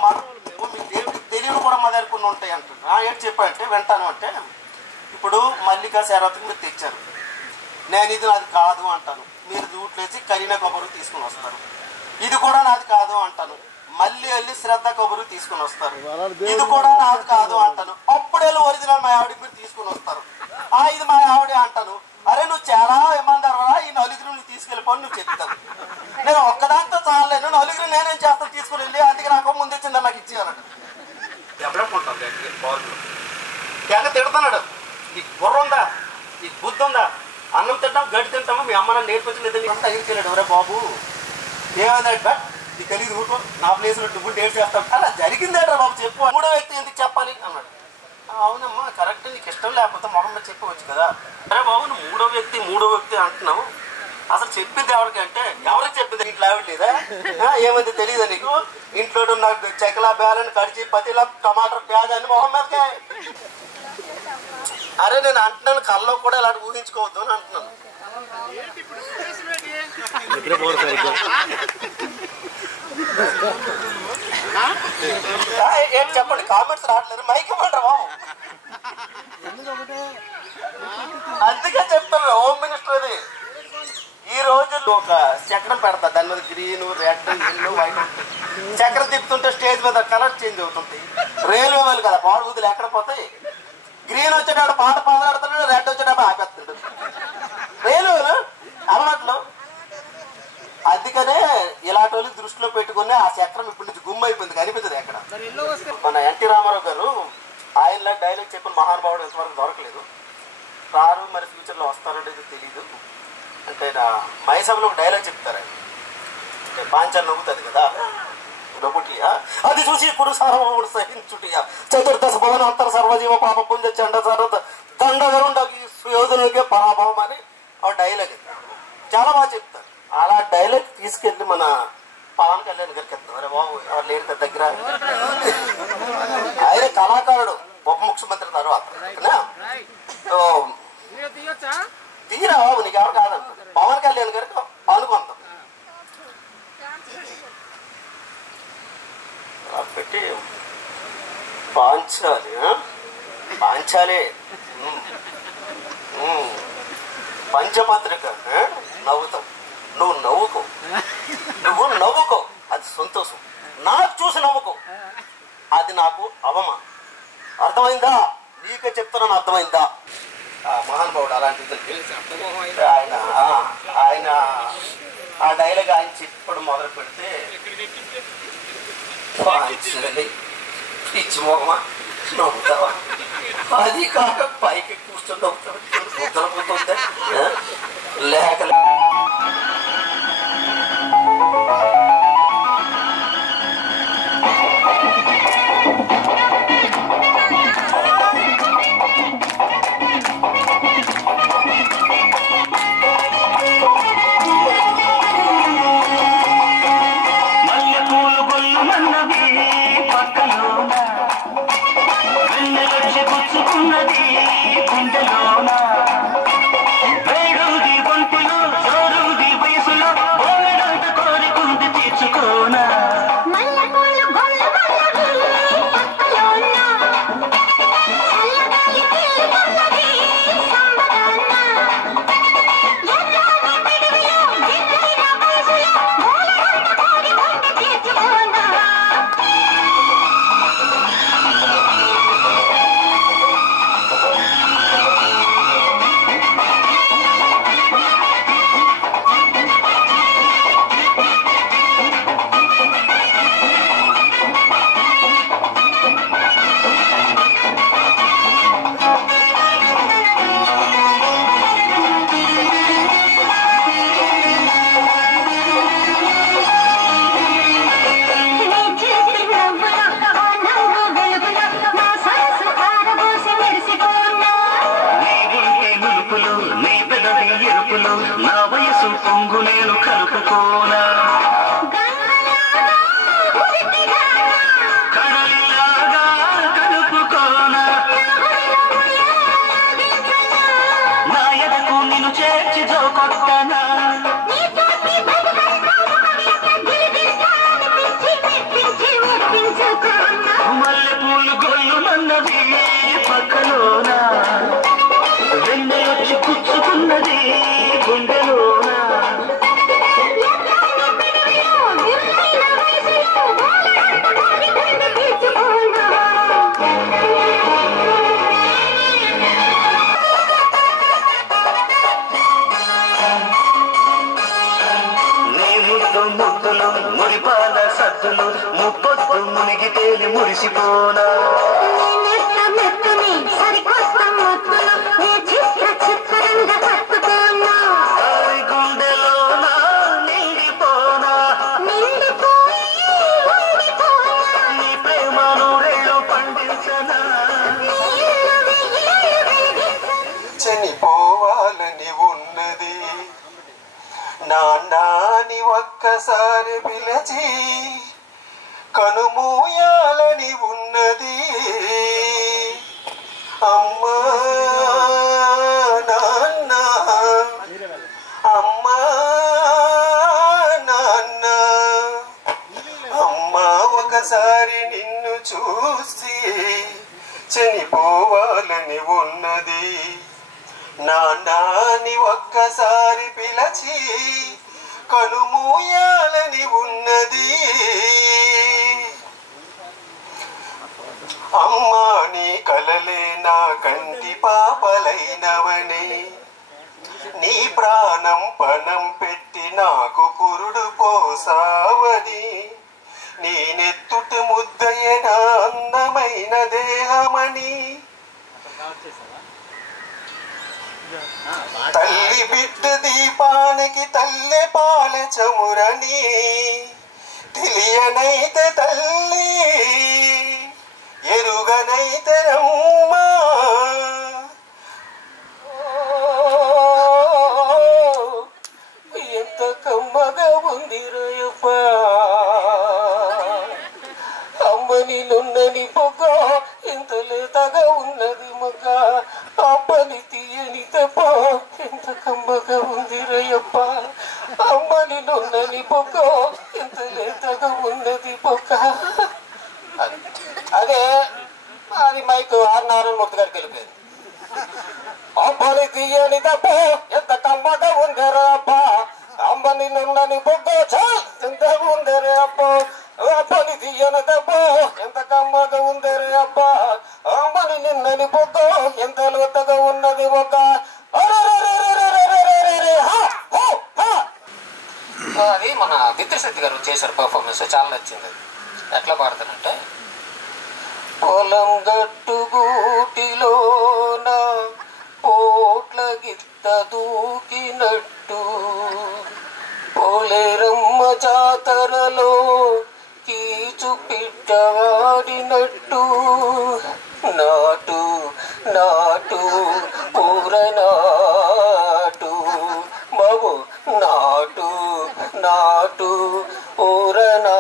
మీ దేవుడికి తెలియదు కూడా మా దగ్గర కొన్ని ఉంటాయి అంటున్నా. ఏంటి చెప్పాలంటే వింటాను అంటే ఇప్పుడు మల్లికా శేరావతికి మీరు తెచ్చారు, నేను ఇది నాది కాదు అంటాను, మీరు దూట్లేసి కరీనా కబూరు తీసుకుని వస్తారు. ఇది కూడా నాది కాదు అంటాను, మళ్ళీ వెళ్ళి శ్రద్ధ కబూరు తీసుకుని వస్తారు. ఇది కూడా నాది కాదు అంటాను, అప్పుడు వెళ్ళి ఒరిజినల్ మా ఆవిడకి మీరు తీసుకుని వస్తారు. ఇది మా ఆవిడే అంటాను. అరే నువ్వు చాలా ఏమంటారా ఈ నలుగురు నువ్వు తీసుకెళ్ళిపోని నువ్వు చెప్తావు. నేను ఒక్కదాంతో చాలేను, నలుగురు నేనేం చేస్తాను తీసుకుని వెళ్ళి అందుకే నాకు ముందు వచ్చిందా నాకు ఇచ్చేయాలట. తెగ తిడతాడు. నీకు బుర్ర ఉందా, నీకు బుద్ధి ఉందా, అన్నం తింటాం గడ్డి తింటాము మీ అమ్మ నన్ను నేర్పించలేదని అంతా ఎగిరికెళ్ళాడు. ఒరే బాబు ఏమైందట నీకు తెలియదు ఊరుకో, నా ప్లేస్లో నువ్వు డేట్ చేస్తావు. అలా జరిగిందేట్రా బాబు చెప్పు. 3వ వ్యక్తి ఎందుకు చెప్పాలి అన్నాడు. అవునమ్మా కరెక్ట్, నీకు ఇష్టం లేకపోతే మొహంలో చెప్పవచ్చు కదా. అరే బాబు నువ్వు 3వ వ్యక్తి అంటున్నావు, అసలు చెప్పింది ఎవరికి అంటే ఎవరికి చెప్పింది ఇంట్లో ఆవిడ లేదా ఏమైంది తెలియదా నీకు, ఇంట్లో ఉన్న చెక్కల బేలని కడిచి పతిలా టమాటర్ ప్యాజ్ అని మొహం మీదకే. అరే నేను అంటున్నాను కల్లో కూడా ఇలాంటి ఊహించుకోవద్దు అని అంటున్నాను. ఏంటి చెప్పండి, కామెంట్స్ రావట్లేదు, మైక్ ఇవ్వండి బాబు. అందుకే చెప్తాను హోమ్ మినిస్టర్ అది ఈ రోజుల్లో ఒక చక్రం పెడతా, దాని మీద గ్రీన్ రెడ్ ఎల్లో వైట్ చక్రం తిప్పుతుంటే స్టేజ్ మీద కలర్ చేంజ్ అవుతుంది. రైల్వే వాళ్ళు కదా పాడు ఊదులు ఎక్కడ పోతాయి, గ్రీన్ వచ్చేటప్పుడు పాట పాదలాడుతున్నాడు, రెడ్ వచ్చేటప్పుడు ఆపేస్తున్నాడు రైల్వేలు అలవాట్లు. అందుకనే ఇలాంటి వాళ్ళు దృష్టిలో పెట్టుకుని ఆ చక్రం ఇప్పటి నుంచి గుమ్మ అయిపోయింది, కనిపించదు ఎక్కడ. మన ఎన్టీ రామారావు గారు ఆయన డైలాగ్ చెప్పిన మహానుభావుడు ఎంతవరకు దొరకలేదు, రారు మరి ఫ్యూచర్లో వస్తారనేది తెలియదు. అంటే నా మైసభలో ఒక డైలాగ్ చెప్తారు ఆయన, అంటే పాంచాలు నవ్వుతుంది కదా నవ్వుటియా, అది చూసి ఇప్పుడు సార్వముడు సహించుటియా, చతుర్దశ భవన అంతర్ సర్వజీవ పాప పుంజ చండ సర్వత దండగరుండ సుయోధనుడికే పరాభవం అని ఆ డైలాగ్ చాలా బాగా చెప్తారు. అలా డైలాగ్ తీసుకెళ్ళి మన పవన్ కళ్యాణ్ గారికి ఎత్తాం. అరే బాబు ఎవరు లేరు కదా దగ్గర, ఆయన కళాకారుడు ఉప ముఖ్యమంత్రి తర్వాత తీరా బాబు నీకు ఎవరు కాదంట పవన్ కళ్యాణ్ గారికి అనుకుంటాం పెట్టి పాంచాలి పంచపత్రిక నవ్వుతాం, నువ్వు నవ్వుకో అది సంతోషం, నాకు చూసి నవ్వుకో అది నాకు అవమానం. అర్థమైందా? నీకే చెప్తున్నాను అర్థమైందా? మహానుభావుడు అలాంటిది ఆయన ఆ డైలాగ్ ఆయన చెప్పడం మొదలు పెడితే పిచ్చి మొహమా నవ్వుతావా? అది కాక పైకి కూర్చొని నవ్వుతావు. ముద్దలపోతుందా లేక మురిసిపోనా గుండెలోనా నిండిపోనా నీ ప్రేమను రేళ్ళు పండించనా చనిపోవాలని ఉన్నది నాన్నాని ఒక్కసారి పిలిచి కనుమూయాలని ఉన్నది అమ్మా నాన్న అమ్మా నాన్న అమ్మా ఒకసారి నిన్ను చూసి చనిపోవాలని ఉన్నది నాన్నాని ఒక్కసారి పిలిచి కనుమూయాలని ఉన్నది అమ్మా నీ కలలే నా కంటి పాపలైనవని నీ ప్రాణం పణం పెట్టి నాకు పురుడు పోసావని నీ నెత్తుట ముద్దయే నా అందమైన దేహమని తల్లి బిడ్డ దీపానికి తల్లె పాల చమురని తెలియనైతే తల్లి ఎరుగనైతే రమ్మా ఎంత కమ్మగా ఉంది రయప్ప అమ్మని నున్నని పొగ ఎంత లేతగా ఉన్నది మగ అమ్మని తీయని తప్ప ఎంత కమ్మగా ఉంది రయప్ప అమ్మని నున్నని పొగ ఎంత లేతగా ఉన్నది పొగ అదే అది మైక్ ఆర్ నారాయణ మూర్తి గారికి వెళ్ళిపోయింది అమ్మని తీయని తప్ప ఎంత కమ్మగా ఉందరే అప్ప అమ్మని నున్నని పొగ ఎంత ఉందరే అప్ప అప్పని తీయని తప్ప ఎంత కమ్మగా ఉందరే అప్ప అమ్మని నిన్నని పొగ ఎంత లోతగా ఉన్నది ఒక అది మన విద్యుశక్తి గారు చేశారు పర్ఫార్మెన్స్ చాలా నచ్చింది. ఎట్లా పాడతానంటే పొలం గట్టు గూటిలోన పోట్ల గిత్త దూకినట్టు పోలేరమ్మ జాతరలో కీచు పిట్టవాడినట్టు నాటు నాటు పూరనాటు బాబు నాటు నాటు పూరనాటు.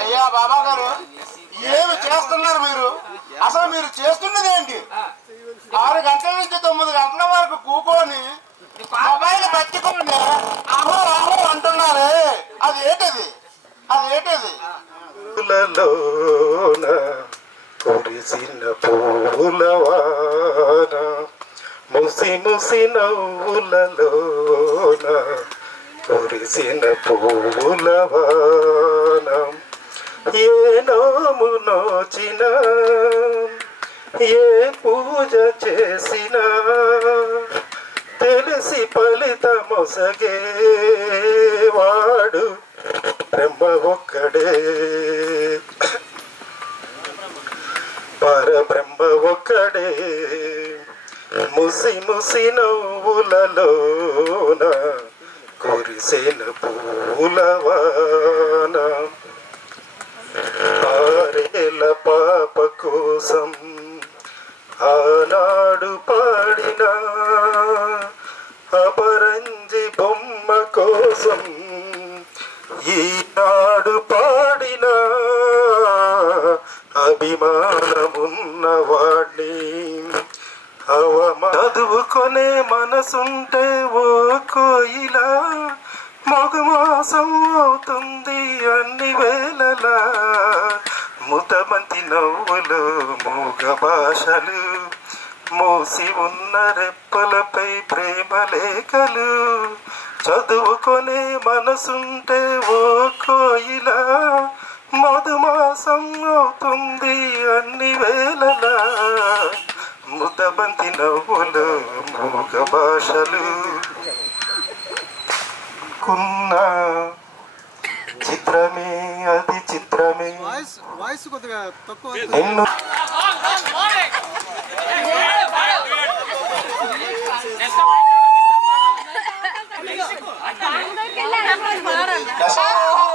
అయ్యా బాబా గారు, ఏమి చేస్తున్నారు మీరు? అసలు మీరు చేస్తున్నది ఏంటి? 6 గంటల నుంచి 9 గంటల వరకు కూకొని మొబైల్ పట్టుకొని అహో అహో అంటున్నారే, అది ఏంటది? పూలలోన కురిసిన పూలవాన ముసి ముసి నవ్వులలోన కురిసిన పూలవాన ఏ నోము నోచిన ఏ పూజ చేసినా తెలిసి ఫలితమొసగే వాడు బ్రహ్మ ఒక్కడే, పరబ్రహ్మ ఒక్కడే. ముసి ముసి నవ్వులలోన కురిసిన పూలవాన 6 ఏళ్ల పాప కోసం ఆనాడు పాడిన అపరంజి బొమ్మ కోసం ఈనాడు పాడిన అభిమానమున్నవాణ్ణి చదువుకొనే మనసుంటే ఓ కోయిలా మగుమాసం అవుతుంది అన్ని వేళలా ముతమంతి నవ్వులు మూగ భాషలు మూసి ఉన్న రెప్పలపై ప్రేమ లేఖలు చదువుకొనే మనసుంటే ఓ కోయిలా మధుమాసం అవుతుంది అన్ని వేళలా ముతబంతి నవ్వులు మూగ భాషలు కున్న చిత్రమే అది చిత్రమే ఎన్నో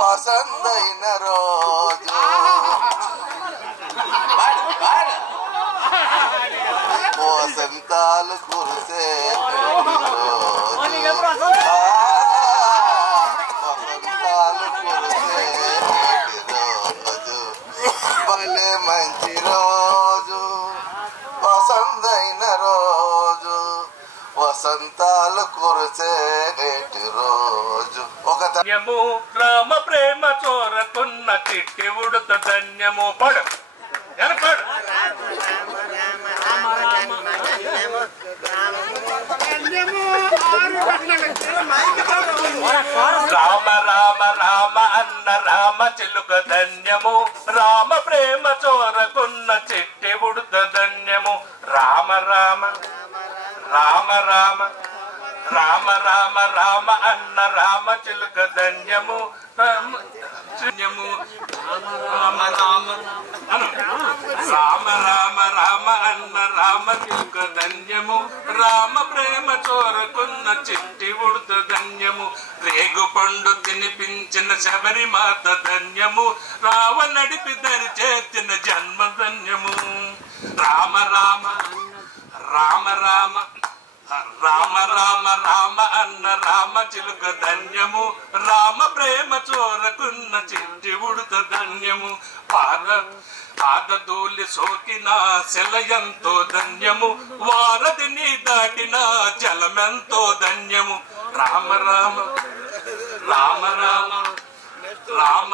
పసందైన రోజు వసంతాలు కురిసే వసంతాలు కురిసే రోజు భలే మంచి రోజు పసందైన రోజు వసంతాలు కురిసే నేటి రోజు. ఒక ధన్యము రామ ప్రేమ చోరకున్న చిట్టి ఉడత ధన్యము పడు పడు రామ రామ రామ అన్న రామ చిలుక ధన్యము రామ ప్రేమ చోరకున్న చిట్టి ఉడత ధన్యము రామ రామ రామ రామ రామ రామ రామ అన్న రామ చిలుక ధన్యము ధన్యము రామ రామ రామ రామ రామ అన్న రామ చిలుక ధన్యము రామ ప్రేమ చోరకున్న చిట్టి ఉడత ధన్యము రేగు పండు తినిపించిన శబరిమాత ధన్యము రావ నడిపి దరి చేర్చిన జన్మ ధన్యము రామ రామ రామ రామ రామ రామ రామ అన్న రామ చిలుక ధన్యము రామ ప్రేమ చోరకున్న చిట్టి ఉడత ధన్యము పాదధూళి సోకిన శలయంతో ధన్యము వారధిని దాటిన జలమెంతో ధన్యము రామ రామ రామ రామ రామ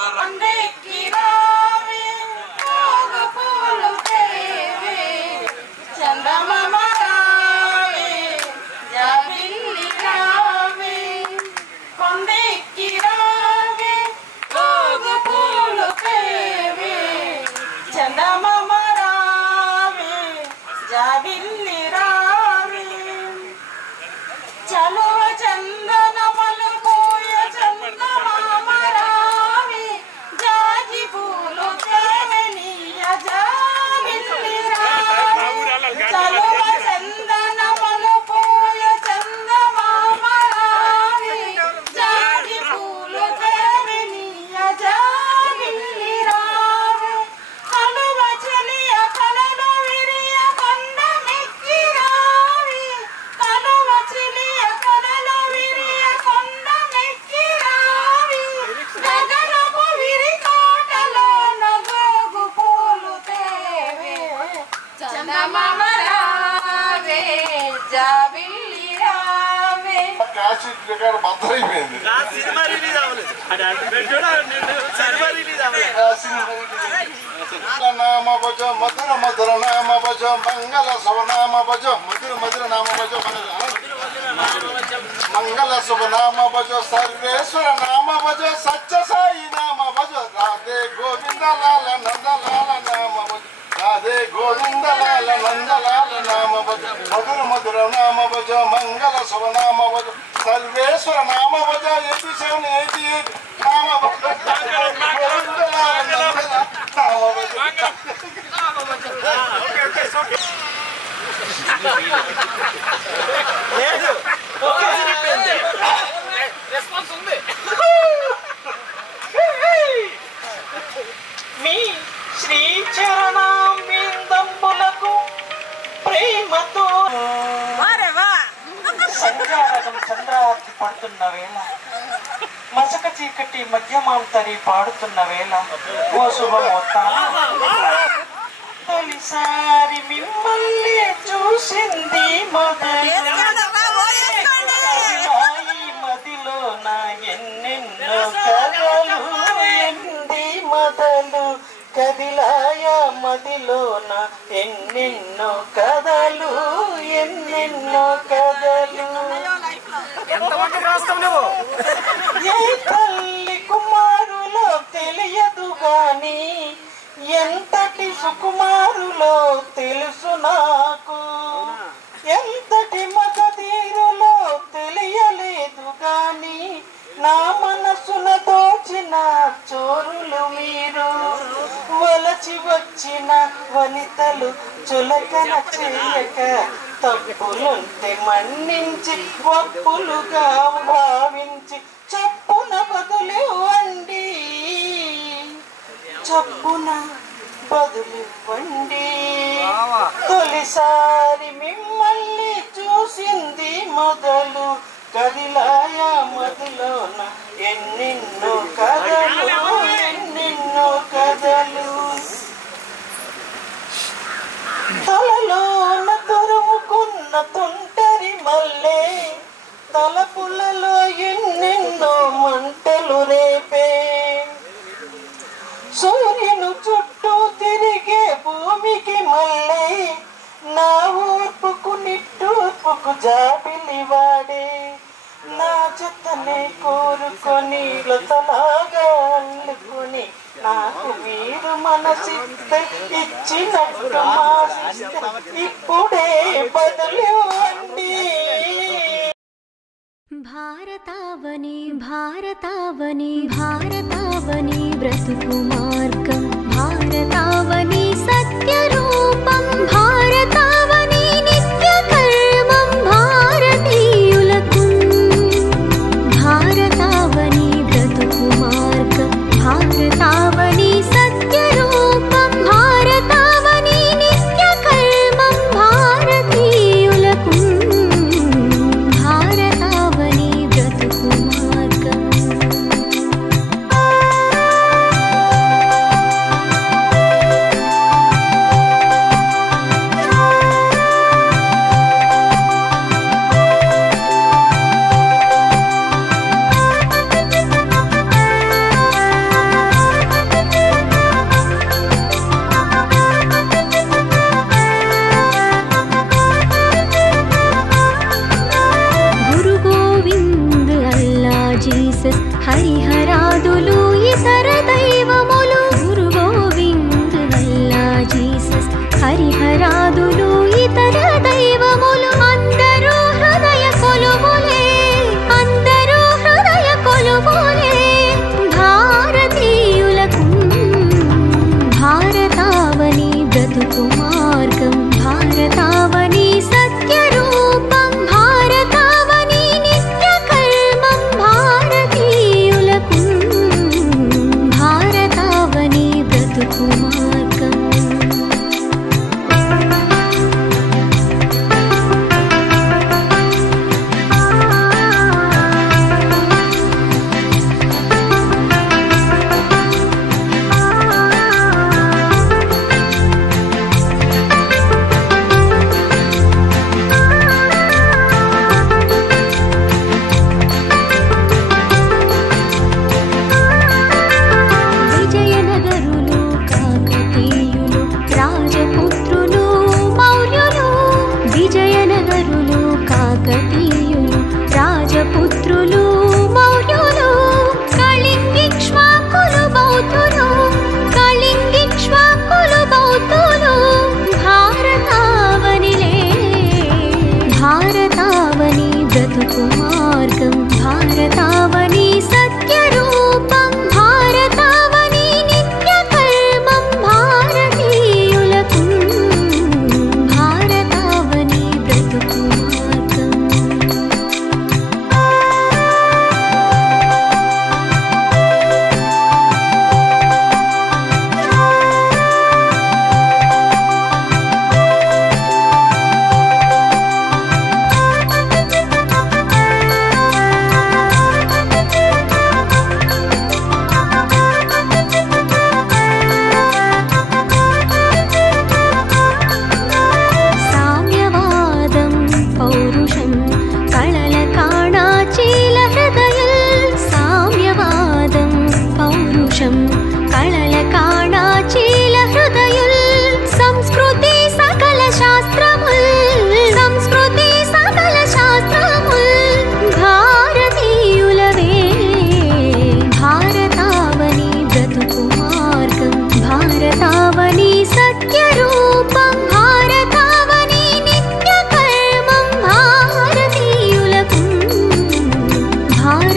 చలువ చందనమలు పోయ చందమామ రావి జాజి రికార్డు బద్దలైపోయింది. నామ భజ మధుర మధుర నామ భజ మంగళ శుభనామ భజ మధుర మధుర నామ భజ మంగళ శుభనామ భజ సర్వేశ్వర నామ భజ సత్య సాయి నామ భజ రాధే గోవింద లాల నందలాల నామ భజ రాధే గోవింద లాల నందలాల నామ భజ మధుర మధుర నామ భజ మంగళ శుభనామ భజ సర్వేశ్వర నామ భజ 8788 నామ భజ గోవింద లాల నందలాల నామ భజ మీ శ్రీ చరణాంబిందంబులకు ప్రేమతో సంధ్యారథం చంద్రార్తి పడుతున్న వేళ మసక చీకటి మధ్యమాంతరి పాడుతున్న వేళ ఓ శుభమోత్తాన తొలిసారి మిమ్మల్ని చూసింది మదిలో నా ఎన్నెన్నో కథలు ఎంది మొదలు కదిలాయ మదిలోన ఎన్నెన్నో కథలు ఎన్నెన్నో కథలు ఏ తల్లి కుమారులో తెలియదు గాని ఎంతటి సుకుమారులో తెలుసు నాకు ఎంతటి మగధీరులో తెలియలేదు గాని నా మనసున దోచిన చోరులు మీరు వలచి వచ్చిన వనితలు చులకన చేయక తప్పులుంటే మన్నించి ఒప్పులుగా భావించి చప్పున బదులివ్వండి చప్పున బదులివ్వండి తొలిసారి మిమ్మల్ని చూసింది మొదలు కదిలాయ మదిలోన ఎన్నెన్నో కథలు ఎన్నెన్నో కథలు తలలోన తురుముకున్న తుంటరి మల్లె తలపులలో ఎన్నెన్నో మంటలు రేపే సూర్యుని చుట్టూ తిరిగే భూమికి మల్లె నా ఊర్పుకు నిట్టూర్పుకు జాబిలి వాడే నా జతనే కోరుకొని లతలాగా అల్లుకొని నాకు మీరు మనసిస్తే ఇచ్చినట్టు మాసిస్తే ఇప్పుడే బదులివ్వండి భారతావని భారతావని భారతావని బ్రతుకు మార్గం భారతావని సత్య రూపం భారతావని నిత్య కర్మం భారతీయులకు భారతావని బ్రతుకు మార్గం భారతావని సత్య రూపం భారతావని నిత్య కర్మం భారతీయులకు భారతావని బ్రతుకు మార్గం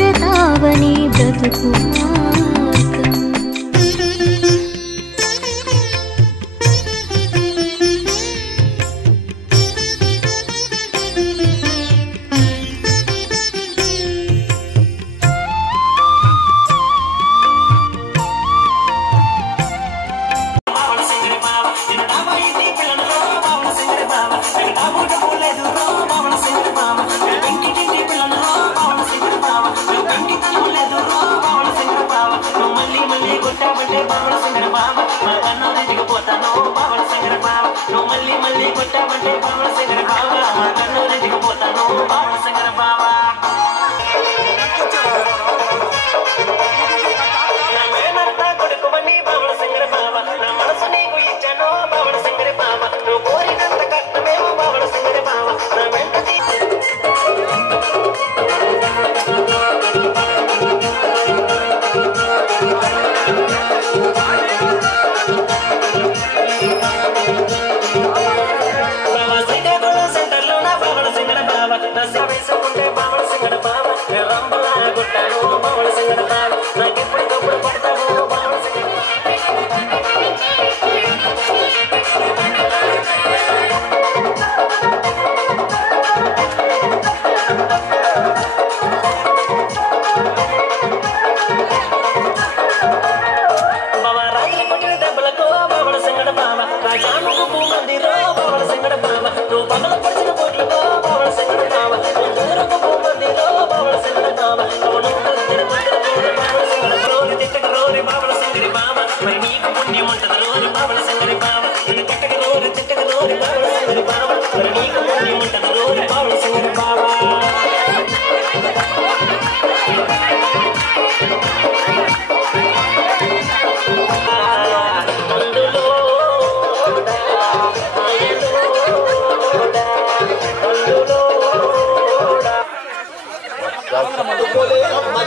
భారతావని బ్రతుకు మార్గం.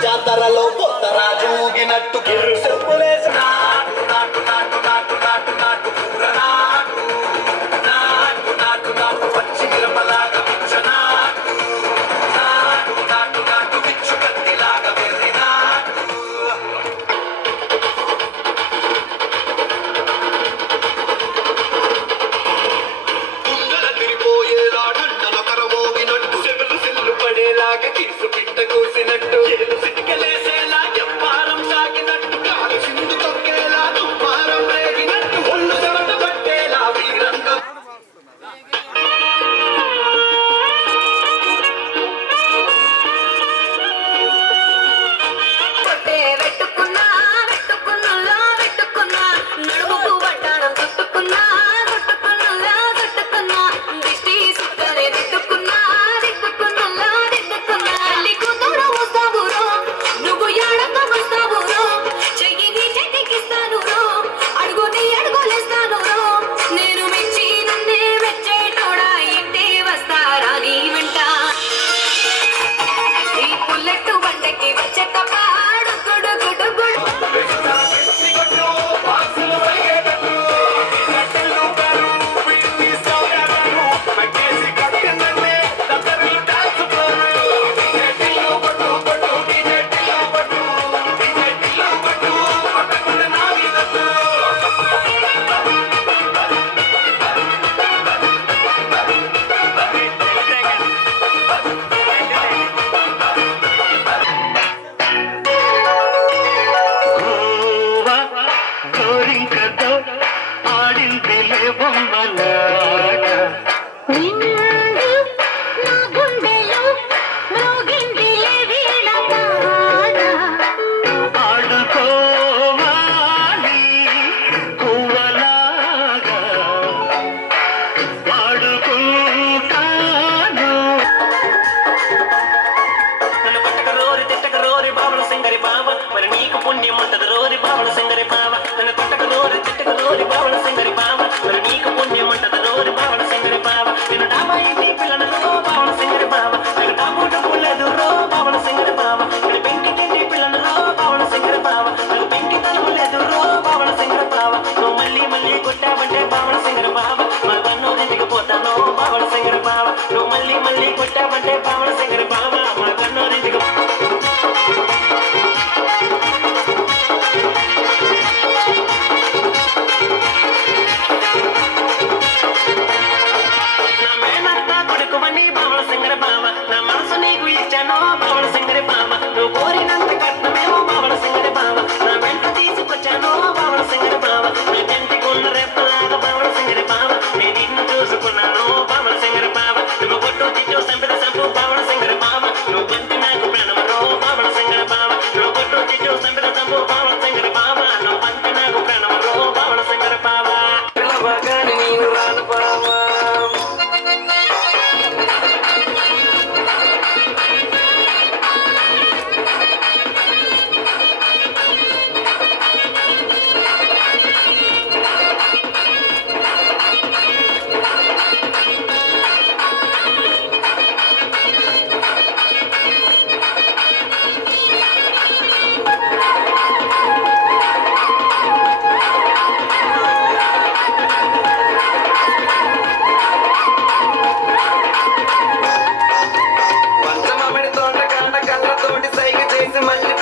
జాతరలో కొత్త రాజు ఊగినట్టు గిర్రు చెప్పులేసి నాటు నాటు నాటు నాటు నాటు నాటు కూర నాటు నాటు నాటు నాటు పచ్చి మిరపలాగా పిచ్చ నాటు నాటు నాటు నాటు పిచ్చు కత్తిలాగా వెర్రి నాటు గుండెల తిరిపోయేలా డండల కరమోగినట్టు చెవులు సిల్లు పడేలాగా కీసు పిట్ట కూసినట్టు ఏలు సిటికెలేసేలా ఎవ్వారం సాగినట్టు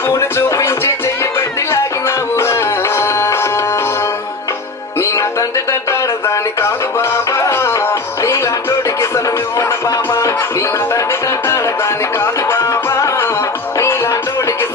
పూలు చూపించి చెయ్యి పెట్టి లాగినావురా నీ నా తండ్రి తంటాడదాని కాదు బాబా నీలాంటోడికి సలమివ్వన బాబా నీ నా తండ్రి తంటాడదాని కాదు బాబా నీలాంటోడికి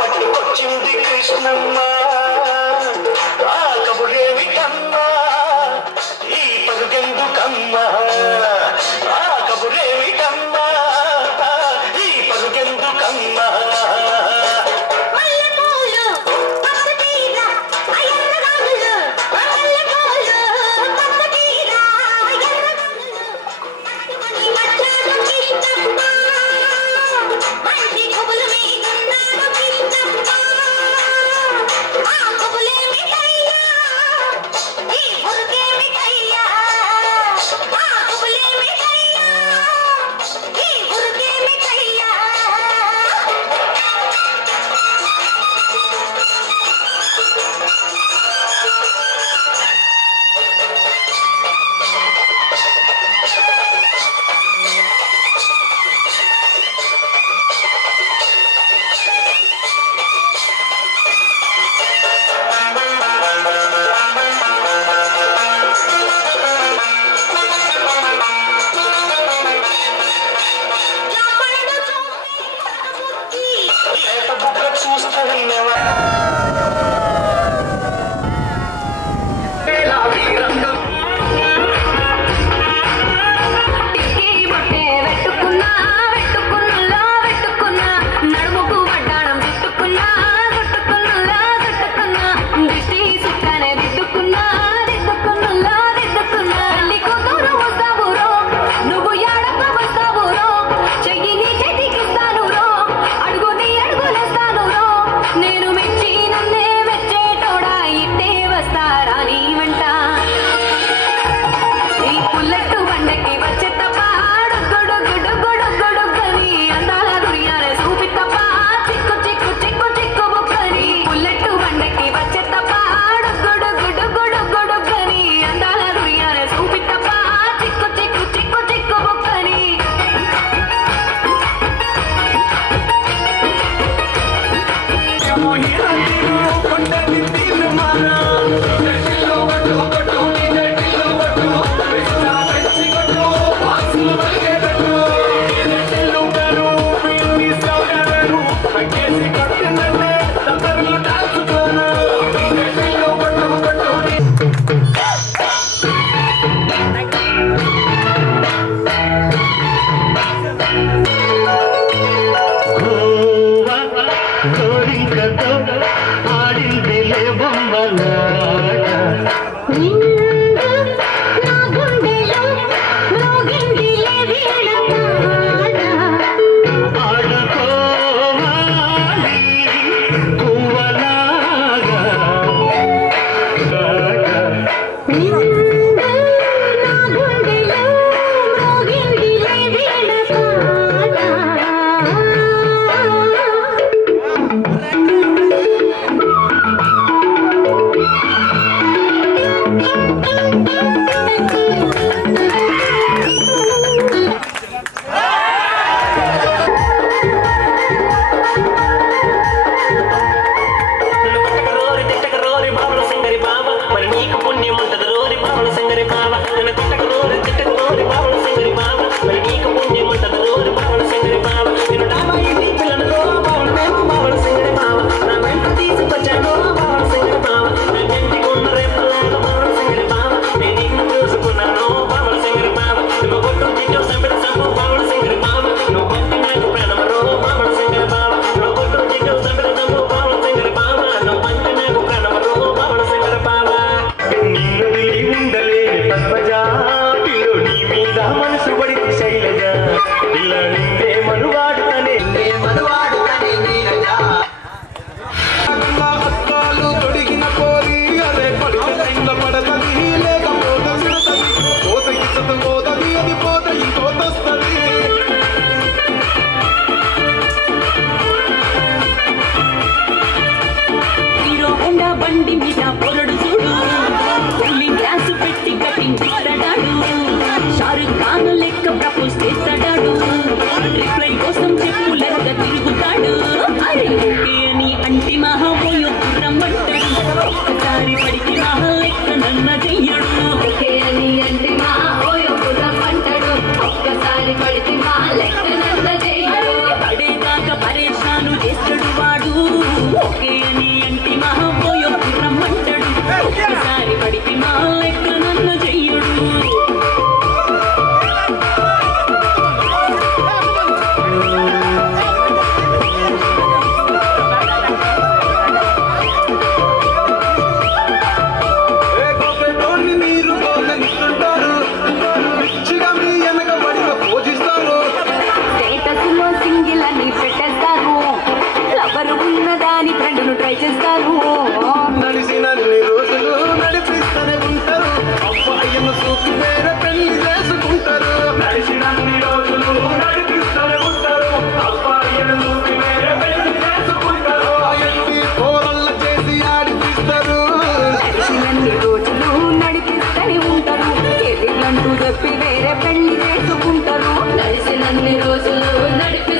పట్టుకొచ్చింది కృష్ణమ్మ ఆ కబురేమి కమ్మా ఈ పరుగెందుకమ్మా ఆ కబురేమి కమ్మా ఈ పరుగెందుకమ్మా ఆ శైలజ పిల్ల నిన్నే మనువాడుతనే మనువాడుతనే నీరజ అత్తాలు తొడిగిన పోరి అరే పడితే టైంలో పడతది లేకపోతే సిడతది కోత ఇచ్చత పోతది అది పోత ఇంకోతొస్తది హీరో హోండా బండి మీద పొరడు చూడు కూలింగ్ గ్లాసు పెట్టి కటింగ్ ఇస్తాడాడు షారుఖ్ ఖాన్ లెక్క ప్రపోజ్ చేస్తాడాడు రిప్లై కోసం చెప్పులెక్క తిరుగుతాడు అరే ఓకే అని అంటి మహాపోయో రమ్మంటాడు ఒక్కసారి పడికి మహా లెక్క నన్న చెయ్యడు ఓకే అని అంటి మహాపోయో రమ్మంటాడు ఒక్కసారి పడికి మహా లెక్క నన్న చెయ్యడు పడేదాకా పరేషాను చేస్తాడు వాడు ఓకే అని అంటి మహాపోయో రమ్మంటాడు ఒక్కసారి పడికి మహా లెక్క నన్న చెయ్యడు స్టేటస్లో సింగిల్ అని పెట్టేస్తారు లవర్ ఉన్న దాని ఫ్రెండ్ను ట్రై చేస్తారు నడిచినన్ని రోజులు నడిపిస్తూనే ఉంటారు అబ్బాయిను చూపి వేరే పెళ్లి చేసుకుంటారు నడిచినన్ని రోజులు నడిపిస్తూనే ఉంటారు అబ్బాయిను చూపి వేరే పెళ్లి చేసుకుంటారు ఎన్ని కోరల్ల చేసి ఆడిపిస్తారు నడిచినన్ని రోజులు నడిపిస్తూనే ఉంటారు కెరీర్లంటూ చెప్పి వేరే పెళ్లి చేసుకుంటారు నడిచినన్ని రోజులు నడిపి